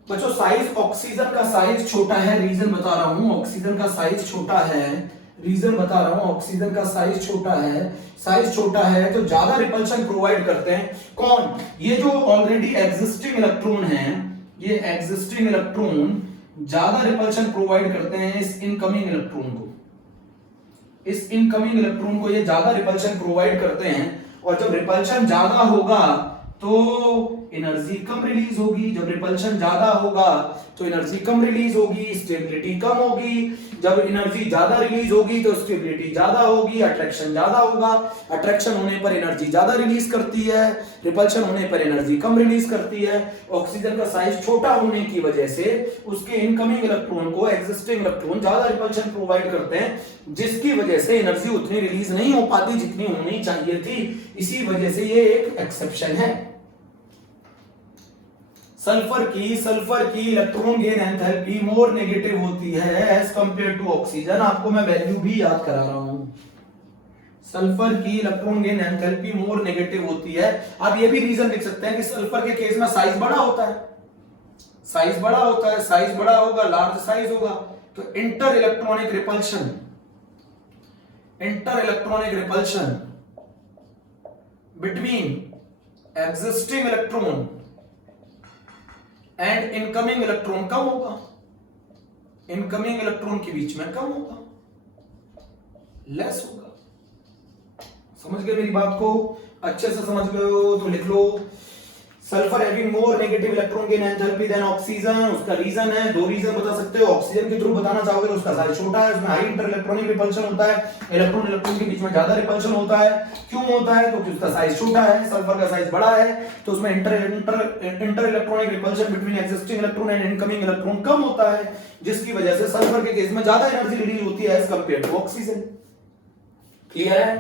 बच्चों साइज, ऑक्सीजन का size छोटा है, reason बता रहा हूं। Oxygen का size छोटा है, रीजन बता रहा हूं। ऑक्सीजन का साइज छोटा है, साइज छोटा है तो ज्यादा रिपल्शन प्रोवाइड करते हैं कौन? ये जो ऑलरेडी एग्जिस्टिंग इलेक्ट्रॉन है, ये एग्जिस्टिंग इलेक्ट्रॉन ज्यादा रिपल्शन प्रोवाइड करते हैं इस इनकमिंग इलेक्ट्रॉन को। इस इनकमिंग इलेक्ट्रॉन को ये ज्यादा रिपल्शन प्रोवाइड करते हैं, और जब रिपल्शन ज्यादा होगा तो एनर्जी कम रिलीज होगी। जब रिपल्शन ज्यादा होगा तो एनर्जी कम रिलीज होगी, स्टेबिलिटी कम होगी। जब एनर्जी ज्यादा रिलीज होगी तो स्टेबिलिटी ज्यादा होगी, अट्रैक्शन ज्यादा होगा। अट्रैक्शन होने पर एनर्जी ज्यादा रिलीज करती है, रिपल्शन होने पर एनर्जी कम रिलीज करती है। ऑक्सीजन का साइज छोटा होने की वजह से उसके इनकमिंग इलेक्ट्रॉन को एग्जिस्टिंग इलेक्ट्रॉन ज्यादा रिपल्शन प्रोवाइड करते हैं, जिसकी वजह से एनर्जी उतनी रिलीज नहीं हो पाती जितनी होनी चाहिए थी। इसी वजह से ये एक एक्सेप्शन है। सल्फर की electron gain enthalpy more negative होती है एज कंपेयर टू ऑक्सीजन। आपको मैं वैल्यू भी याद करा रहा हूं। सल्फर की electron gain enthalpy more negative होती है। आप ये भी रीजन लिख सकते हैं कि सल्फर के केस में साइज बड़ा होता है, साइज बड़ा होता है, साइज बड़ा होगा, लार्ज साइज होगा, तो inter electronic repulsion between existing electron and incoming electron कम होगा, इनकमिंग इलेक्ट्रॉन के बीच में कम होगा, लेस होगा। समझ गए मेरी बात को? अच्छे से समझ गए हो तो लिख लो, sulphur having more negative electron gain enthalpy than oxygen. उसका रीजन है, दो रीजन बता सकते हो। ऑक्सीजन के थ्रू बताना चाहोगे तो उसका साइज छोटा है, उसमें हाई इंटर इलेक्ट्रॉनिक रिपल्शन होता है, इलेक्ट्रॉन इलेक्ट्रॉन के बीच में ज्यादा रिपल्शन होता है। क्यों होता है? क्योंकि उसका साइज छोटा है, सल्फर का साइज बड़ा है, तो उसमें inter electronic repulsion between existing electron and incoming electron कम होता है, जिसकी वजह से सल्फर के केस में ज्यादा एनर्जी रिलीज होती है as compare to oxygen. Clear है?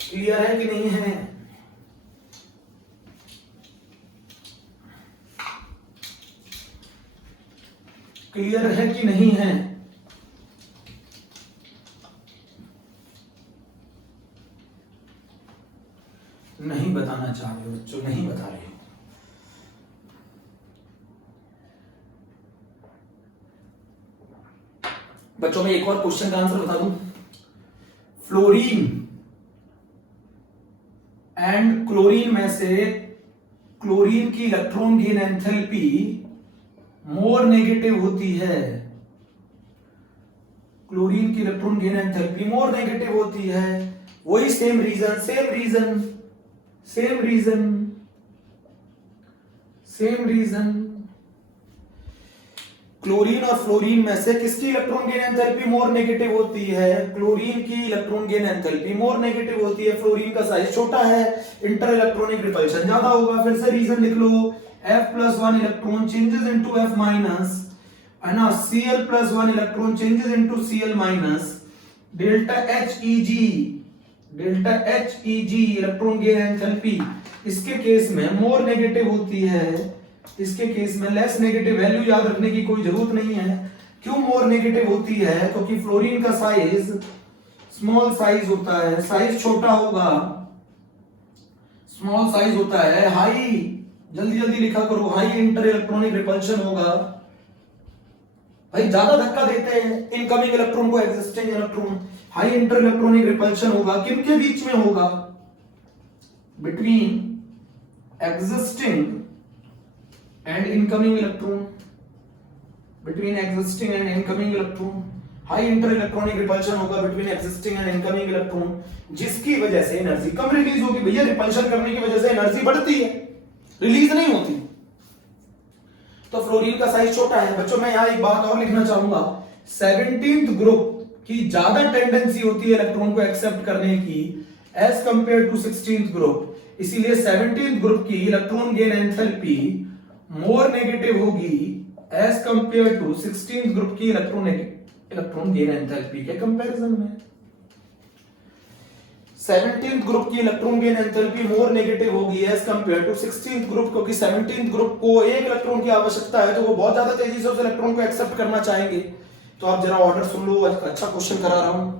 क्लियर है कि नहीं है? क्लियर है कि नहीं है? नहीं बताना चाह रहे हो बच्चों, नहीं बता रहे हो। बच्चों में एक और क्वेश्चन का आंसर बता दूं। फ्लोरीन एंड क्लोरीन में से क्लोरीन की electron gain enthalpy more negative होती है। क्लोरीन की electron gain enthalpy more negative होती है। वही सेम रीजन। क्लोरीन और फ्लोरीन में से किसकी electron gain enthalpy more negative होती है? क्लोरीन की electron gain enthalpy more negative होती है। फ्लोरीन का साइज छोटा है, इंटर इलेक्ट्रॉनिक रिपल्शन ज्यादा होगा। फिर से रीजन लिख लो, F+1 electron changes into F minus, है ना, Cl+1 electron changes into Cl minus, delta Heg electron gain enthalpy इसके केस में मोर नेगेटिव होती है, इसके केस में लेस नेगेटिव। वैल्यू याद रखने की कोई जरूरत नहीं है। क्यों मोर नेगेटिव होती है? क्योंकि फ्लोरीन का साइज स्मॉल साइज होता है, साइज छोटा होगा, स्मॉल साइज होता है, हाई, जल्दी जल्दी लिखा करो, हाई इंटर इलेक्ट्रॉनिक रिपल्शन होगा। भाई ज्यादा धक्का देते हैं इनकमिंग इलेक्ट्रॉन को existing electron, high inter electronic repulsion होगा। किनके बीच में होगा? Between existing and incoming electron, between existing and incoming electron. High inter electronic repulsion होगा between existing and incoming electron, जिसकी वजह से एनर्जी कम रिलीज होगी। भैया रिपल्शन करने की वजह से एनर्जी बढ़ती है, रिलीज नहीं होती। तो फ्लोरीन का साइज छोटा है। बच्चों मैं यहां एक बात और लिखना चाहूंगा, 17th ग्रुप की ज्यादा टेंडेंसी होती है इलेक्ट्रॉन को एक्सेप्ट करने की as compare to 16th group. इसीलिए 17th ग्रुप की electron gain enthalpy more negative होगी as compare to 16th group की इलेक्ट्रॉन गेन एंथैल्पी के कंपैरिजन में। 17th ग्रुप की electron gain enthalpy more negative होगी as compare to 16th group, क्योंकि 17th group को एक इलेक्ट्रॉन की आवश्यकता है, तो वो बहुत ज्यादा तेजी से उस इलेक्ट्रॉन को एक्सेप्ट करना चाहेंगे। तो आप जरा ऑर्डर सुन लो, अच्छा क्वेश्चन करा रहा हूं।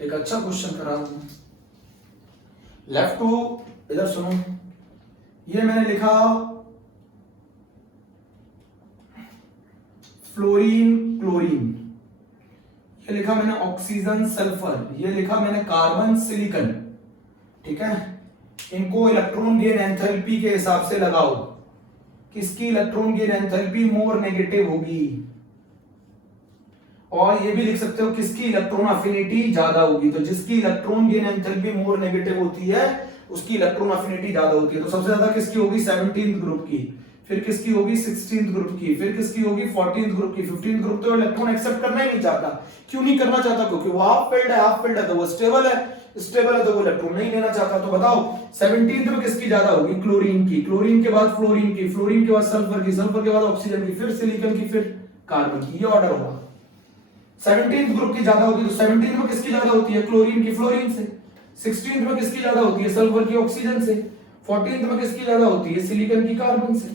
एक अच्छा क्वेश्चन करा रहा हूं। लेफ्ट टू इधर सुनो, ये मैंने लिखा फ्लोरीन क्लोरीन, ये लिखा मैंने ऑक्सीजन सल्फर, ये लिखा मैंने कार्बन सिलिकॉन, ठीक है। इनको इलेक्ट्रॉन गेन एंथैल्पी के हिसाब से लगाओ, किसकी electron gain enthalpy more negative होगी। और ये भी लिख सकते हो किसकी इलेक्ट्रॉन अफिनिटी ज्यादा होगी, तो जिसकी electron gain enthalpy more negative होती है उसकी इलेक्ट्रॉन अफिनिटी ज्यादा होती है। तो सबसे ज्यादा किसकी होगी 17th ग्रुप की, फिर किसकी होगी 16th ग्रुप की, फिर किसकी होगी 14th ग्रुप की। 15th ग्रुप तो इलेक्ट्रॉन एक्सेप्ट करना ही नहीं चाहता। क्यों नहीं करना चाहता? क्योंकि वो हाफ फील्ड है, हाफ फील्ड है तो वो स्टेबल है, स्टेबल है तो वो इलेक्ट्रॉन नहीं लेना चाहता। तो बताओ 17th में किसकी ज्यादा होगी? क्लोरीन की, क्लोरीन के बाद फ्लोरीन की, फ्लोरीन के बाद सल्फर की, सल्फर के बाद ऑक्सीजन की, फिर सिलिकॉन की, फिर कार्बन की। ये ऑर्डर होगा। 17th ग्रुप की ज्यादा होगी तो 17th में किसकी ज्यादा होती है? क्लोरीन की, फ्लोरीन से। 16th में किसकी ज्यादा होती है? सल्फर की, ऑक्सीजन से। 14th में किसकी ज्यादा होती है? सिलिकॉन की, कार्बन से।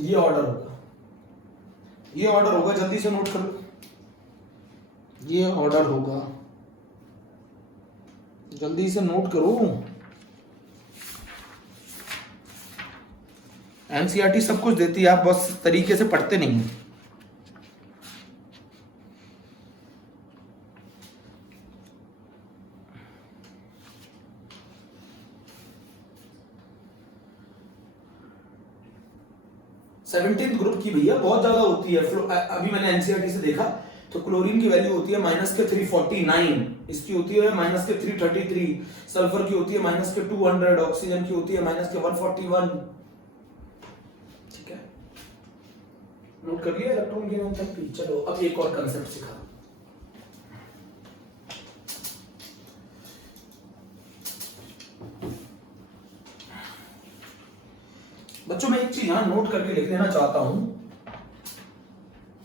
ये ऑर्डर होगा, ये ऑर्डर होगा, जल्दी से नोट कर लो। ये ऑर्डर होगा, जल्दी से नोट करो। एनसीईआरटी सब कुछ देती है, आप बस तरीके से पढ़ते नहीं। सेवनटीन्थ ग्रुप की भैया बहुत ज्यादा होती है। अभी मैंने एनसीईआरटी से देखा तो क्लोरीन की वैल्यू होती है -349, इसकी होती है -333, सल्फर की होती है -200, ऑक्सीजन की होती है -141। ठीक है, नोट कर लिया इलेक्ट्रॉन गेन एंथैल्पी। चलो अब एक और कंसेप्ट सिखा। बच्चों मैं एक चीज यहां नोट करके लिख लेना चाहता हूं,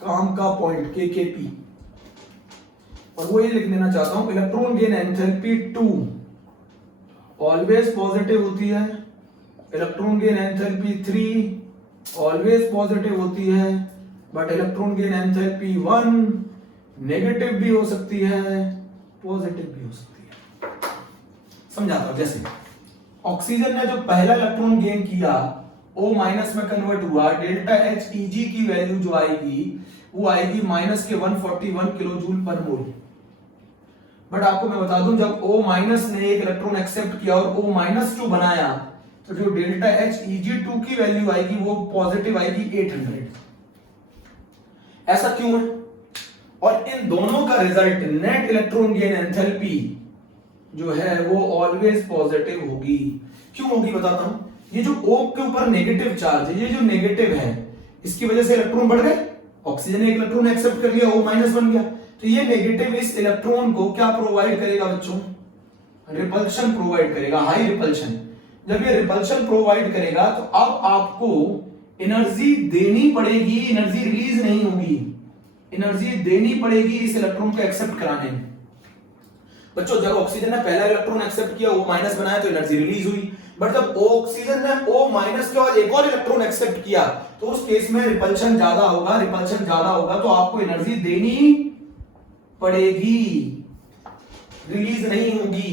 काम का पॉइंट केकेपी, और वो ये लिख लेना चाहता हूं electron gain enthalpy 2 always positive होती है, electron gain enthalpy 3 always positive होती है, but electron gain enthalpy 1 negative भी हो सकती है, पॉजिटिव भी हो सकती है। समझाता हूं। जैसे ऑक्सीजन ने जो पहला इलेक्ट्रॉन गेन किया O माइनस में कन्वर्ट हुआ, डेल्टा एच Eg की वैल्यू जो आएगी वो आएगी -141 किलो जूल पर मोल। बट आपको मैं बता दूं जब O माइनस ने एक इलेक्ट्रॉन एक्सेप्ट किया और O-2 बनाया तो जो डेल्टा एच Eg2 की वैल्यू आएगी वो पॉजिटिव आएगी 800। ऐसा क्यों है? और इन दोनों का result net electron gain enthalpy जो है वो ऑलवेज पॉजिटिव होगी। क्यों होगी बताता हूं। ये जो O के ऊपर नेगेटिव चार्ज है, ये जो नेगेटिव है इसकी वजह से इलेक्ट्रॉन बढ़ गए, ऑक्सीजन ने एक इलेक्ट्रॉन एक्सेप्ट कर लिया, O- बन गया, तो ये नेगेटिव इस इलेक्ट्रॉन को क्या प्रोवाइड करेगा बच्चों? रिपल्शन प्रोवाइड करेगा, हाई रिपल्शन। जब ये रिपल्शन प्रोवाइड करेगा तो अब आपको एनर्जी देनी पड़ेगी, एनर्जी रिलीज नहीं होगी, एनर्जी देनी पड़ेगी इस इलेक्ट्रॉन को एक्सेप्ट कराने में। बच्चों जब ऑक्सीजन ने पहला इलेक्ट्रॉन एक्सेप्ट किया, O- बनाया तो एनर्जी रिलीज हुई, बट जब ऑक्सीजन ने O- के बाद एक और इलेक्ट्रॉन एक्सेप्ट किया तो उस केस में रिपल्शन ज्यादा होगा, रिपल्शन ज्यादा होगा तो आपको एनर्जी देनी पड़ेगी, रिलीज नहीं होगी।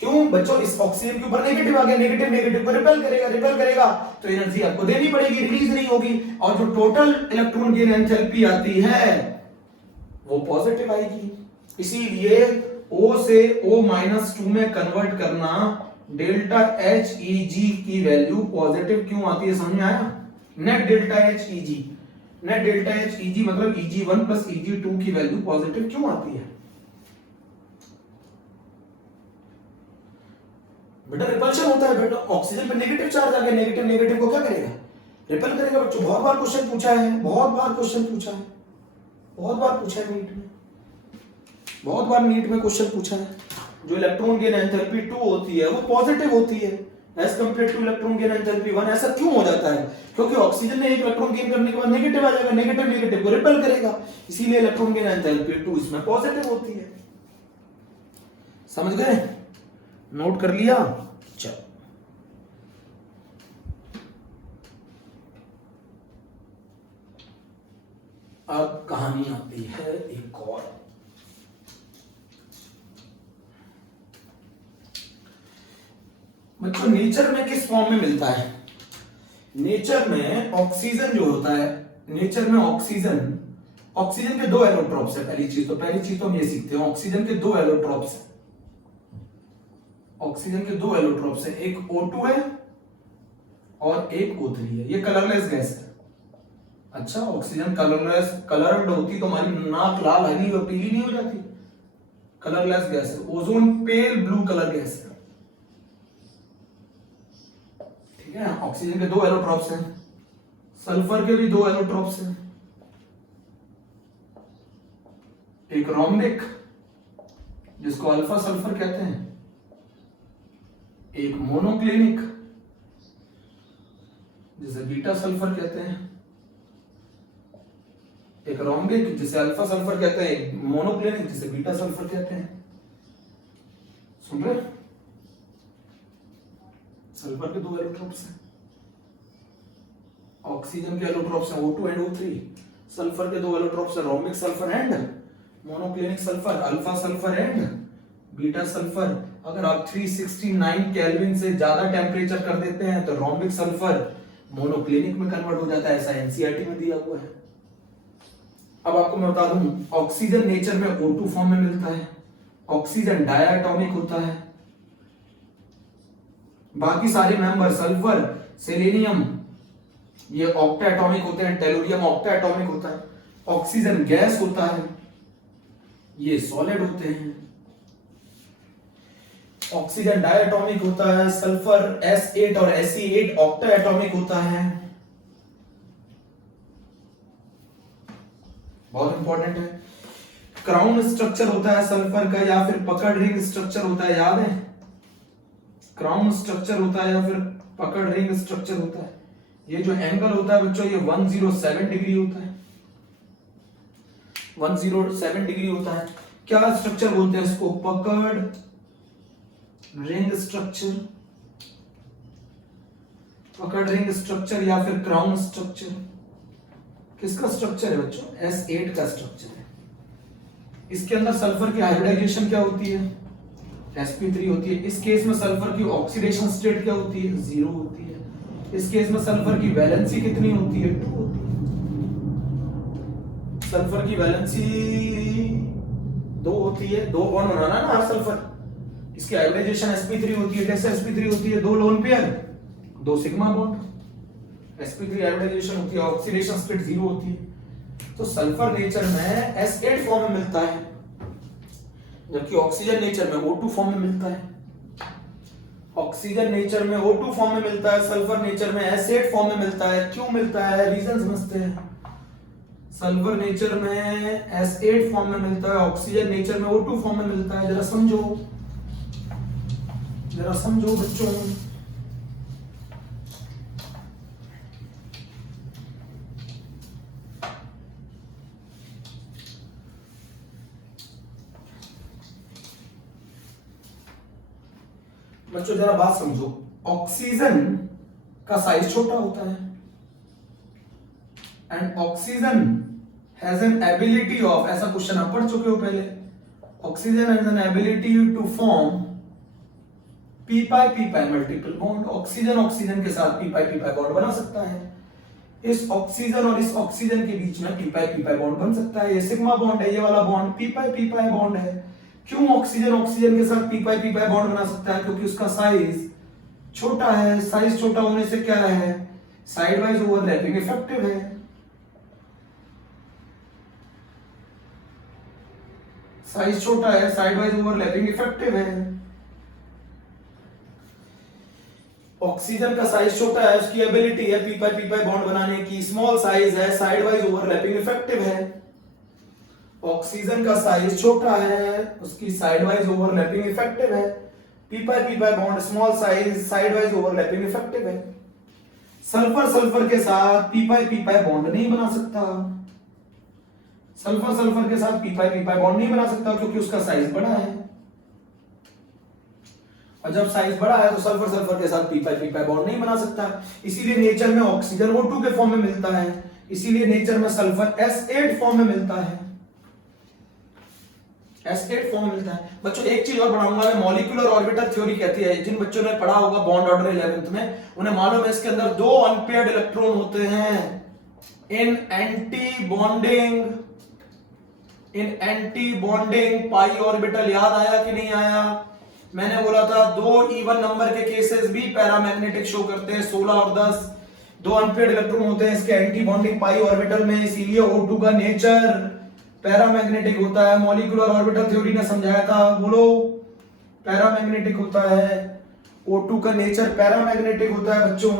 क्यों बच्चों? इस ऑक्सीजन के ऊपर नेगेटिव आ गया, नेगेटिव नेगेटिव को रिपेल करेगा, रिपेल करेगा तो एनर्जी आपको देनी पड़ेगी, रिलीज नहीं होगी, और जो टोटल इलेक्ट्रॉन गेन एंथैल्पी आती है वो पॉजिटिव आएगी। इसीलिए O से O-2 में कन्वर्ट करना डेल्टा एच Eg की वैल्यू पॉजिटिव क्यों आती है, समझ में आया? Net delta H Eg, net delta H Eg मतलब Eg1 प्लस Eg2 की वैल्यू पॉजिटिव क्यों आती है? बेटा रिपल्शन होता है बेटा, ऑक्सीजन पे नेगेटिव चार्ज आ गया, नेगेटिव नेगेटिव को क्या करेगा? रिपेल करेगा। बच्चों बहुत बार क्वेश्चन पूछा है, बहुत बार क्वेश्चन पूछा है, बहुत बार पूछा है नीट में, बहुत बार नीट में क्वेश्चन पूछा है। जो इलेक्ट्रॉन गेन एंथैल्पी 2 होती है वो पॉजिटिव होती है as compare to electron gain enthalpy 1। ऐसा क्यों हो जाता है? क्योंकि ऑक्सीजन ने एक इलेक्ट्रॉन गेन करने के बाद नेगेटिव आ जाएगा, नेगेटिव नेगेटिव को रिपेल करेगा, इसीलिए इलेक्ट्रॉन गेन एंथैल्पी 2 इसमें पॉजिटिव होती है। समझ गए? नोट कर लिया? चलो अब कहानी आती है एक और। बच्चों नेचर में किस फॉर्म में मिलता है? नेचर में ऑक्सीजन जो होता है, नेचर में ऑक्सीजन, ऑक्सीजन के 2 एलोट्रॉप्स है। पहली चीज तो हम ये सीखते हैं, ऑक्सीजन के 2 एलोट्रॉप्स है, ऑक्सीजन के 2 एलोट्रॉप्स है, एक O2 है और एक O3 है। ये कलरलेस गैस है। अच्छा, ऑक्सीजन कलरलेस कलर्ड होती तो हमारी नाक लाल हरी और पीली नहीं हो जाती? कलरलेस गैस है। Ozone pale blue colour gas है। ठीक है, ऑक्सीजन के 2 एलोट्रॉप्स हैं, सल्फर के भी 2 एलोट्रॉप्स हैं, एक रोम्बिक जिसको अल्फा सल्फर कहते हैं, एक मोनोक्लिनिक जिसे बीटा सल्फर कहते हैं, एक रोम्बिक जिसे अल्फा सल्फर कहते हैं, एक मोनोक्लिनिक जिसे बीटा सल्फर कहते हैं। सुन रहे? सल्फर के 2 एलोट्रॉप्स हैं, ऑक्सीजन के एलोट्रॉप्स हैं O2 एंड O3, सल्फर के 2 एलोट्रॉप्स हैं, rhombic sulphur and monoclinic sulphur, alpha sulphur and beta sulphur. अगर आप 369 केल्विन से ज्यादा टेम्परेचर कर देते हैं तो रोम्बिक सल्फर मोनोक्लिनिक में कन्वर्ट हो जाता है, ऐसा एनसीईआरटी में दिया हुआ है। अब आपको मैं बता दूं, ऑक्सीजन नेचर में O2 फॉर्म में मिलता है, ऑक्सीजन डायटोमिक होता है, बाकी सारे मेंबर सल्फर, सेलेनियम ये ऑक्टाएटॉमिक होते हैं, टेलुरियम ऑक्टाएटॉमिक होता है, ऑक्सीजन गैस होता है, ये सॉलिड होते हैं, ऑक्सीजन डायटोमिक होता है, सल्फर S8 और Se8 ऑक्टाएटॉमिक होता है। बहुत इंपॉर्टेंट है। क्राउन स्ट्रक्चर होता है सल्फर का या फिर पकड़ रिंग स्ट्रक्चर होता है, याद है? क्राउन स्ट्रक्चर होता है या फिर पकड़ रिंग स्ट्रक्चर होता है। ये जो एंगल होता है बच्चों, ये 107 डिग्री होता है, 107 डिग्री होता है। क्या स्ट्रक्चर बोलते हैं इसको? पकड़ रिंग स्ट्रक्चर, पकड़ रिंग स्ट्रक्चर या फिर क्राउन स्ट्रक्चर। किसका स्ट्रक्चर है बच्चों? S8 का स्ट्रक्चर है। इसके अंदर सल्फर की हाइब्रिडाइजेशन क्या होती है? sp3 होती है। इस केस में सल्फर की ऑक्सीडेशन स्टेट क्या होती है? 0 होती है। इस केस में सल्फर की वैलेंसी कितनी होती है? 2 होती है। सल्फर की वैलेंसी 2 होती है, 2 बॉन्ड बनाना है ना हर सल्फर। इसकी हाइब्रिडाइजेशन sp3 होती है। कैसे sp3 होती है? 2 lone pair, 2 sigma bond. sp3 hybridisation होती है, ऑक्सीडेशन स्टेट 0 होती है। तो सल्फर नेचर में S8 फॉर्म में मिलता है, जबकि ऑक्सीजन नेचर में O2 फॉर्म में मिलता है। ऑक्सीजन नेचर में O2 फॉर्म में मिलता है, सल्फर नेचर में S8 फॉर्म में मिलता है। क्यों मिलता है? रीजन समझते हैं। सल्फर नेचर में S8 फॉर्म में मिलता है, ऑक्सीजन नेचर में O2 फॉर्म में मिलता है। जरा समझो, जरा समझो बच्चों। बच्चों जरा बात समझो, ऑक्सीजन का साइज छोटा होता है and oxygen has an ability of, ऐसा क्वेश्चन आप पढ़ चुके हो पहले, oxygen has an ability to form p pi multiple bond. Oxygen oxygen के साथ p पाई बॉन्ड बना सकता है। इस ऑक्सीजन और इस ऑक्सीजन के बीच में p पाई बॉन्ड बन सकता है। ये सिग्मा बॉन्ड है, ये वाला बॉन्ड p पाई बॉन्ड है। क्यों ऑक्सीजन ऑक्सीजन के साथ p पाई बॉन्ड बना सकता है? क्योंकि उसका साइज छोटा है। साइज छोटा होने से क्या है? साइड वाइज ओवरलैपिंग इफेक्टिव है। साइज छोटा है, साइड वाइज ओवरलैपिंग इफेक्टिव है। ऑक्सीजन का साइज छोटा है, उसकी एबिलिटी है p पाई बॉन्ड बनाने की, स्मॉल साइज है, साइड वाइज ओवरलैपिंग इफेक्टिव है। ऑक्सीजन का साइज छोटा है, उसकी साइड वाइज ओवरलैपिंग इफेक्टिव है। p pi bond small size, side wise overlapping effective है। सल्फर के साथ p पाई बॉन्ड नहीं बना सकता। सल्फर के साथ p पाई बॉन्ड नहीं बना सकता क्योंकि उसका साइज बड़ा है। और जब साइज बड़ा है तो सल्फर के साथ p पाई बॉन्ड नहीं बना सकता। इसीलिए नेचर में ऑक्सीजन O2 के फॉर्म में मिलता है। इसीलिए नेचर में सल्फर S8 फॉर्म में मिलता है। S8 फॉर्म में मिलता है। बच्चों एक चीज और पढ़ाऊंगा मैं, मॉलिक्यूलर ऑर्बिटल थ्योरी कहती है। जिन बच्चों ने पढ़ा होगा बॉन्ड ऑर्डर 11th में, उन्हें मालूम है इसके अंदर 2 अनपेयर्ड इलेक्ट्रॉन होते हैं। इन एंटी बॉन्डिंग पाई ऑर्बिटल, याद आया कि नहीं आया? मैंने बोला था 2 इवन नंबर के केसेस भी पैरामैग्नेटिक शो करते हैं, 16 और 10। दो अनपेयर्ड इलेक्ट्रॉन होते हैं इसके एंटी बॉन्डिंग पाई ऑर्बिटल में, इसीलिए O2 का नेचर पैरामैग्नेटिक होता है। मॉलिक्यूलर ऑर्बिटल थ्योरी ने समझाया था, बोलो पैरामैग्नेटिक होता है। O2 का नेचर पैरामैग्नेटिक होता है बच्चों।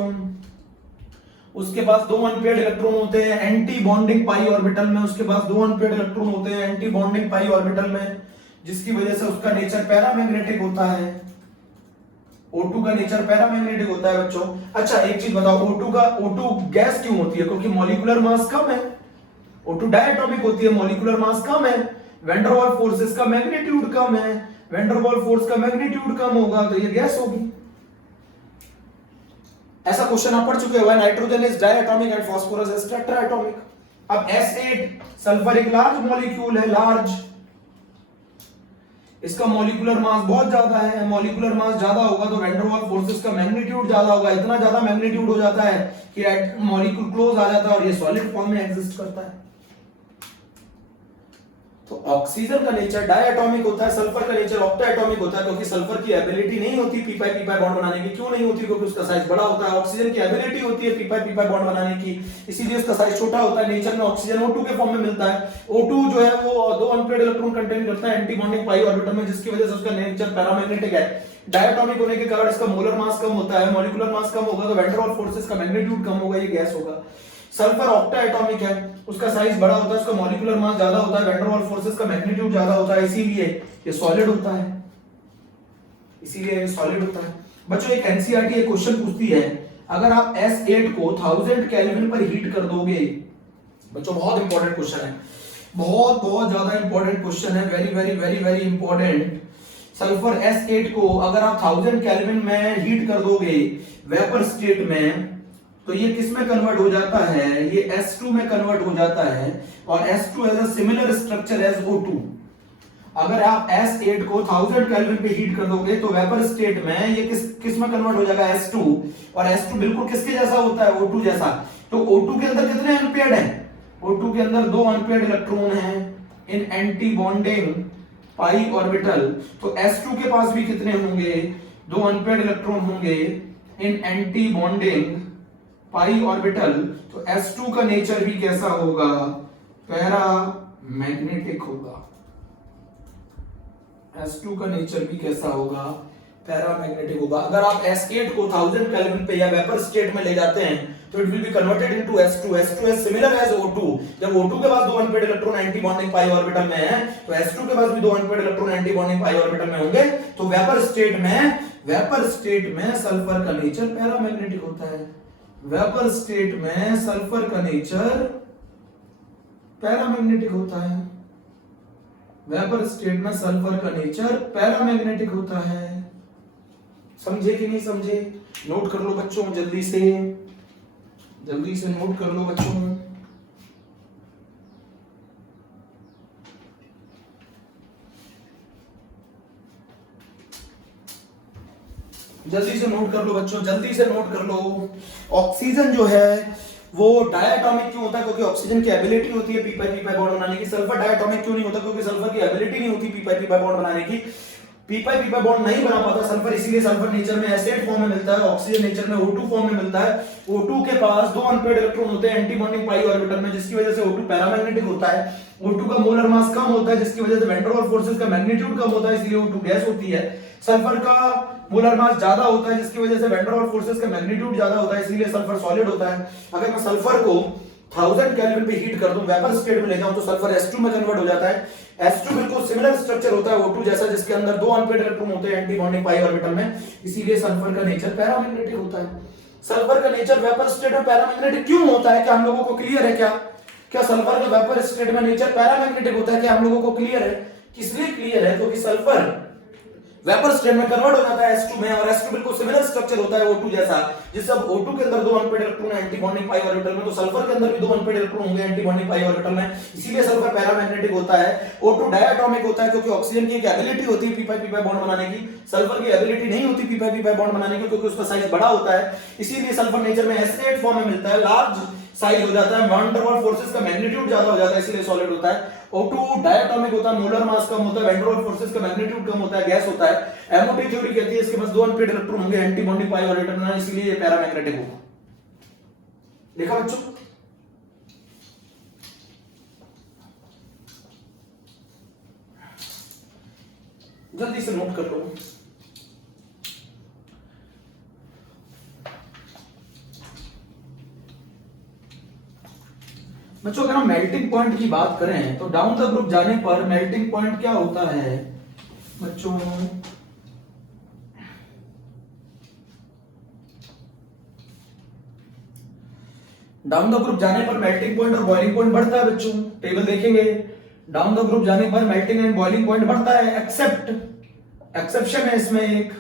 उसके पास दो अनपेयर्ड इलेक्ट्रॉन होते हैं एंटी बॉन्डिंग पाई ऑर्बिटल में, उसके पास दो अनपेयर्ड इलेक्ट्रॉन होते हैं एंटी बॉन्डिंग पाई ऑर्बिटल में, जिसकी वजह से उसका नेचर पैरामैग्नेटिक होता है। O2 का नेचर पैरामैग्नेटिक होता है बच्चों। अच्छा एक चीज बताओ, O2 गैस क्यों होती है? क्योंकि मॉलिक्यूलर मास कम है। O2 डायटॉमिक होती है, मॉलिक्यूलर मास कम है, वैन डर वाल्स फोर्सेस का मैग्नीट्यूड कम है, वैन डर वाल्स फोर्स का मैग्नीट्यूड कम होगा तो ये गैस होगी। ऐसा क्वेश्चन आप पढ़ चुके हो, nitrogen is diatomic and phosphorus is tetratomic. अब S8 सल्फर एक लार्ज मॉलिक्यूल है, लार्ज, इसका मॉलिक्यूलर मास बहुत ज्यादा है। मॉलिक्यूलर मास ज्यादा होगा तो वैन डर वाल्स फोर्सेस का मैग्नीट्यूड ज्यादा होगा, इतना ज्यादा मैग्नीट्यूड हो जाता है कि मॉलिक्यूल क्लोज आ जाता है और ये सॉलिड फॉर्म में एग्जिस्ट करता है। तो ऑक्सीजन का नेचर डायटॉमिक होता है, सल्फर का नेचर ऑक्टाएटॉमिक होता है, क्योंकि सल्फर की एबिलिटी नहीं होती पी पाई बॉन्ड बनाने की। क्यों नहीं होती? क्योंकि उसका साइज बड़ा होता है। ऑक्सीजन की एबिलिटी होती है पी पाई बॉन्ड बनाने की, इसीलिए उसका साइज छोटा होता है। नेचर में ऑक्सीजन O2 के फॉर्म में मिलता है। O2 जो है वो दो अनपेयर्ड इलेक्ट्रॉन कंटेन करता है एंटी बॉन्डिंग पाई ऑर्बिटल में, जिसकी वजह से उसका नेचर पैरामैग्नेटिक है। डायटॉमिक होने के कारण इसका मोलर मास कम होता है, मॉलिक्यूलर मास कम होगा तो वैन डर वाल्स फोर्सेस का मैग्नीट्यूड कम होगा, ये गैस होगा। सल्फर ऑक्टाएटॉमिक है, उसका साइज बड़ा होता है, उसका मॉलिक्यूलर मास ज्यादा होता है, वैन डर वाल्स फोर्सेस का मैग्नीट्यूड ज्यादा होता है, इसीलिए ये सॉलिड होता है, इसीलिए ये सॉलिड होता है। बच्चों एक एनसीईआरटी एक क्वेश्चन पूछती है, अगर आप S8 को 1000 केल्विन पर हीट कर दोगे, बच्चों बहुत इंपॉर्टेंट क्वेश्चन है, बहुत ज्यादा इंपॉर्टेंट क्वेश्चन है, very very very very important. Sulphur S8 को अगर आप 1000 केल्विन में हीट कर दोगे वेपर स्टेट में, तो ये किस में कन्वर्ट हो जाता है? ये S2 में कन्वर्ट हो जाता है, और S2 has a similar structure as O2। अगर आप S8 को 1000 केल्विन पे हीट कर दोगे तो वेपर स्टेट में ये किस में कन्वर्ट हो जाएगा? S2, और S2 बिल्कुल किसके जैसा होता है? O2 जैसा। तो O2 के अंदर कितने अनपेयर्ड हैं? O2 के अंदर दो अनपेयर्ड इलेक्ट्रॉन हैं इन एंटी बॉन्डिंग पाई ऑर्बिटल। तो S2 के पास भी कितने होंगे? दो अनपेयर्ड इलेक्ट्रॉन होंगे इन एंटी बॉन्डिंग पाई ऑर्बिटल। तो S2 का नेचर भी कैसा होगा? पैरामैग्नेटिक होगा। S2 का नेचर भी कैसा होगा? पैरामैग्नेटिक होगा। अगर आप S8 को 1000 केल्विन पे या वेपर स्टेट में ले जाते हैं तो it will be converted into S2। S2 is similar as O2। जब O2 के पास दो अनपेयर्ड इलेक्ट्रॉन एंटी बॉन्डिंग पाई ऑर्बिटल में है, तो S2 के पास भी दो अनपेयर्ड इलेक्ट्रॉन एंटी बॉन्डिंग पाई ऑर्बिटल में होंगे। तो वेपर स्टेट में सल्फर का नेचर पैरामैग्नेटिक होता है। वेपर स्टेट में सल्फर का नेचर पैरामैग्नेटिक होता है। वेपर स्टेट में सल्फर का नेचर पैरामैग्नेटिक होता है। समझे कि नहीं समझे? नोट कर लो बच्चों, जल्दी से नोट कर लो बच्चों। जल्दी से नोट कर लो बच्चों, जल्दी से नोट कर लो। ऑक्सीजन जो है वो डायटॉमिक क्यों होता है? क्योंकि ऑक्सीजन की एबिलिटी होती है पी पाई बॉन्ड बनाने की। सल्फर डायटॉमिक क्यों नहीं होता? क्योंकि सल्फर की एबिलिटी नहीं होती पी पाई बॉन्ड बनाने की। पी पाई बॉन्ड नहीं बना पाता सल्फर, इसीलिए सल्फर नेचर में एसिड फॉर्म में मिलता है, ऑक्सीजन नेचर में O2 फॉर्म में मिलता है। O2 के पास दो अनपेयर्ड इलेक्ट्रॉन होते हैं एंटी बॉन्डिंग पाई ऑर्बिटल में, जिसकी वजह से O2 पैरामैग्नेटिक होता है। O2 का मोलर मास कम होता है, जिसकी वजह से वैन डर वाल्स फोर्सेस का मैग्नीट्यूड कम होता है, इसलिए O2 गैस होती है। सल्फर का मोलर मास ज्यादा होता है, जिसकी वजह से वैन डर वाल्स फोर्सेस का मैग्नीट्यूड ज्यादा होता है, इसलिए सल्फर सॉलिड होता है। अगर मैं सल्फर को 1000 केल्विन पे हीट कर दूं, वेपर स्टेट में ले जाऊं, तो सल्फर S2 में कन्वर्ट हो जाता है। S2 बिल्कुल सिमिलर स्ट्रक्चर होता है O2 जैसा, जिसके अंदर दो अनपेयर्ड इलेक्ट्रॉन होते हैं एंटी बॉन्डिंग पाई ऑर्बिटल में, इसीलिए सल्फर का नेचर पैरामैग्नेटिक होता है। सल्फर का नेचर वेपर स्टेट में पैरामैग्नेटिक क्यों होता है? क्या हम लोगों को क्लियर है? क्या सल्फर का वेपर स्टेट में नेचर पैरामैग्नेटिक होता है? क्या हम लोगों को क्लियर है? किस लिए क्लियर है? क्योंकि सल्फर वेपर स्टेट में कन्वर्ट हो जाता है S2 में, और S2 बिल्कुल सिमिलर स्ट्रक्चर होता है O2 जैसा, जिस सब O2 के अंदर दो अनपेयर्ड इलेक्ट्रॉन एंटी बॉन्डिंग पाई ऑर्बिटल में, तो सल्फर के अंदर भी दो अनपेयर्ड इलेक्ट्रॉन होंगे एंटी बॉन्डिंग पाई ऑर्बिटल में, इसीलिए सल्फर पैरामैग्नेटिक होता है। O2 डायटॉमिक होता है क्योंकि ऑक्सीजन की एक एबिलिटी होती है पी पाई बॉन्ड बनाने की, सल्फर की एबिलिटी नहीं होती पी पाई बॉन्ड बनाने की, क्योंकि उसका साइज बड़ा होता है, इसीलिए सल्फर नेचर में S8 फॉर्म में मिलता है, लार्ज साइज हो जाता है, वैन डर वाल्स फोर्सेस का मैग्नीट्यूड ज्यादा हो जाता है, इसलिए सॉलिड होता है। O2 डायटॉमिक होता है, मोलर मास कम होता है, वैन डर वाल्स फोर्सेस का मैग्नीट्यूड कम होता है, गैस होता है। MOT थ्योरी कहती है इसके पास दो अनपेयर्ड इलेक्ट्रॉन होंगे एंटी बॉन्डिंग पाई ऑर्बिटल में, इसलिए ये पैरामैग्नेटिक होगा। लिखा बच्चों? जल्दी से नोट कर लो। बच्चों अगर हम मेल्टिंग पॉइंट की बात करें तो डाउन द ग्रुप जाने पर मेल्टिंग पॉइंट क्या होता है बच्चों? डाउन द ग्रुप जाने पर मेल्टिंग पॉइंट और बॉइलिंग पॉइंट बढ़ता है बच्चों। टेबल देखेंगे, डाउन द ग्रुप जाने पर मेल्टिंग एंड बॉइलिंग पॉइंट बढ़ता है, एक्सेप्ट, एक्सेप्शन है इसमें, एक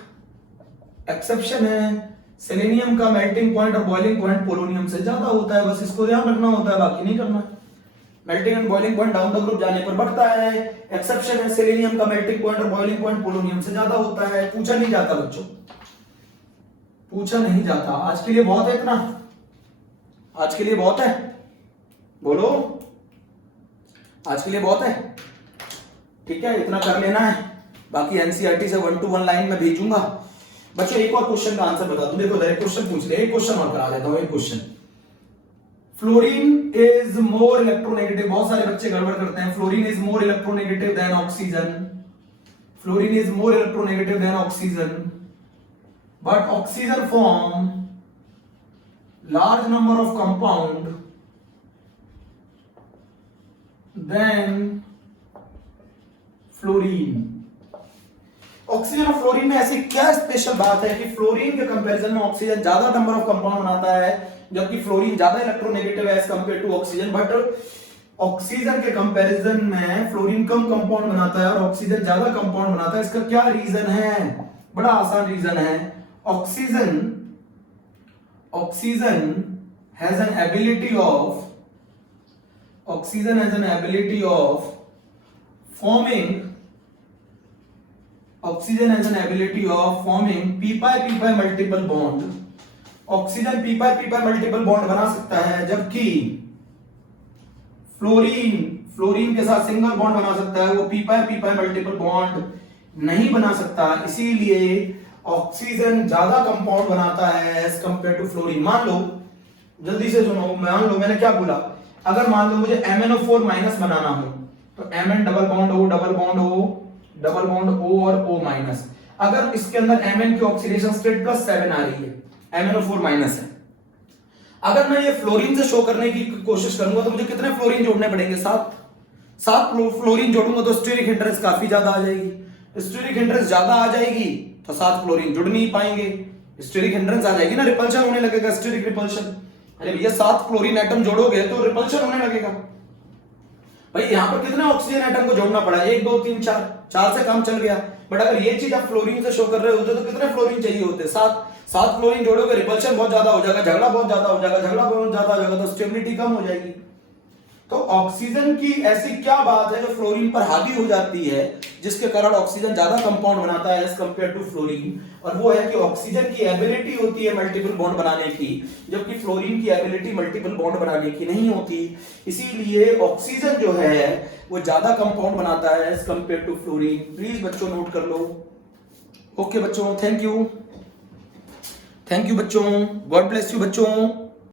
एक्सेप्शन है, सेलेनियम का मेल्टिंग पॉइंट और बॉइलिंग पॉइंट पोलोनियम से ज्यादा होता है। बस इसको ध्यान रखना होता है, बाकी नहीं करना। Melting and boiling point down the group जाने पर बढ़ता है, एक्सेप्शन है, सेलेनियम का मेल्टिंग पॉइंट और बॉइलिंग पॉइंट पोलोनियम से ज्यादा होता है। पूछा नहीं जाता बच्चों, पूछा नहीं जाता। आज के लिए बहुत है इतना, आज के लिए बहुत है, बोलो आज के लिए बहुत है, ठीक है, इतना कर लेना है। बाकी एनसीईआरटी से 1 to 1 लाइन में भेजूंगा। बच्चों एक और क्वेश्चन का आंसर बता दूं, देखो डायरेक्ट क्वेश्चन पूछ ले, एक क्वेश्चन और करा देता हूं। एक question, fluorine is more electronegative, बहुत सारे बच्चे गड़बड़ करते हैं। Fluorine is more electronegative than oxygen, fluorine is more electronegative than oxygen, but oxygen form large number of compound than fluorine। Oxygen और फ्लोरीन में ऐसी क्या स्पेशल बात है कि फ्लोरीन के कंपैरिजन में ऑक्सीजन ज्यादा नंबर ऑफ कंपाउंड बनाता है, जबकि फ्लोरीन ज्यादा इलेक्ट्रोनेगेटिव है as compare to oxygen. But oxygen के कंपैरिजन में फ्लोरीन कम कंपाउंड बनाता है और ऑक्सीजन ज्यादा कंपाउंड बनाता है। इसका क्या रीजन है? बड़ा आसान रीजन है। Oxygen has an ability of forming p pi multiple bond। Oxygen p pi multiple bond बना सकता है, जबकि फ्लोरीन के साथ सिंगल बॉन्ड बना सकता है, वो p pi multiple bond नहीं बना सकता। इसीलिए ऑक्सीजन ज्यादा कंपाउंड बनाता है एज कंपेयर टू फ्लोरीन। मान लो, जल्दी से सुनो, मान लो मैंने क्या बोला, अगर मान लो मुझे MnO4 माइनस बनाना हो तो Mn double bond O double bond O double bond O और O माइनस। अगर इसके अंदर Mn की ऑक्सीडेशन स्टेट +7 आ रही है, MnO4 माइनस है, अगर मैं ये फ्लोरीन से शो करने की कोशिश करूंगा तो मुझे कितने फ्लोरीन जोड़ने पड़ेंगे? 7 फ्लोरीन जोड़ूंगा तो स्टीरिक हिंड्रेंस काफी ज्यादा आ जाएगी। स्टीरिक हिंड्रेंस ज्यादा आ जाएगी तो 7 फ्लोरीन जुड़ नहीं पाएंगे, स्टीरिक हिंड्रेंस आ जाएगी ना, रिपल्शन होने लगेगा, स्टीरिक रिपल्शन। अरे भैया 7 फ्लोरीन एटम जोड़ोगे तो रिपल्शन होने लगेगा। भाई यहां पर कितने ऑक्सीजन एटम को जोड़ना पड़ा? 1 2 3 4 से काम चल गया। बट अगर ये चीज आप फ्लोरीन से शो कर रहे होते तो कितने फ्लोरीन चाहिए होते? 7 फ्लोरीन जोड़ोगे, रिपल्शन बहुत ज्यादा हो जाएगा, झगड़ा बहुत ज्यादा हो जाएगा, झगड़ा बहुत ज्यादा हो जाएगा तो स्टेबिलिटी कम हो जाएगी। तो ऑक्सीजन की ऐसी क्या बात है जो फ्लोरीन पर हावी हो जाती है, जिसके कारण ऑक्सीजन ज्यादा कंपाउंड बनाता है एज कंपेयर टू फ्लोरीन? और वो है कि ऑक्सीजन की एबिलिटी होती है मल्टीपल बॉन्ड बनाने की, जबकि फ्लोरीन की एबिलिटी मल्टीपल बॉन्ड बनाने की नहीं होती। इसीलिए ऑक्सीजन जो है वो ज्यादा कंपाउंड बनाता है as compare to fluorine. Please बच्चों नोट कर लो। ओके बच्चों, थैंक यू बच्चों, गॉड ब्लेस यू बच्चों।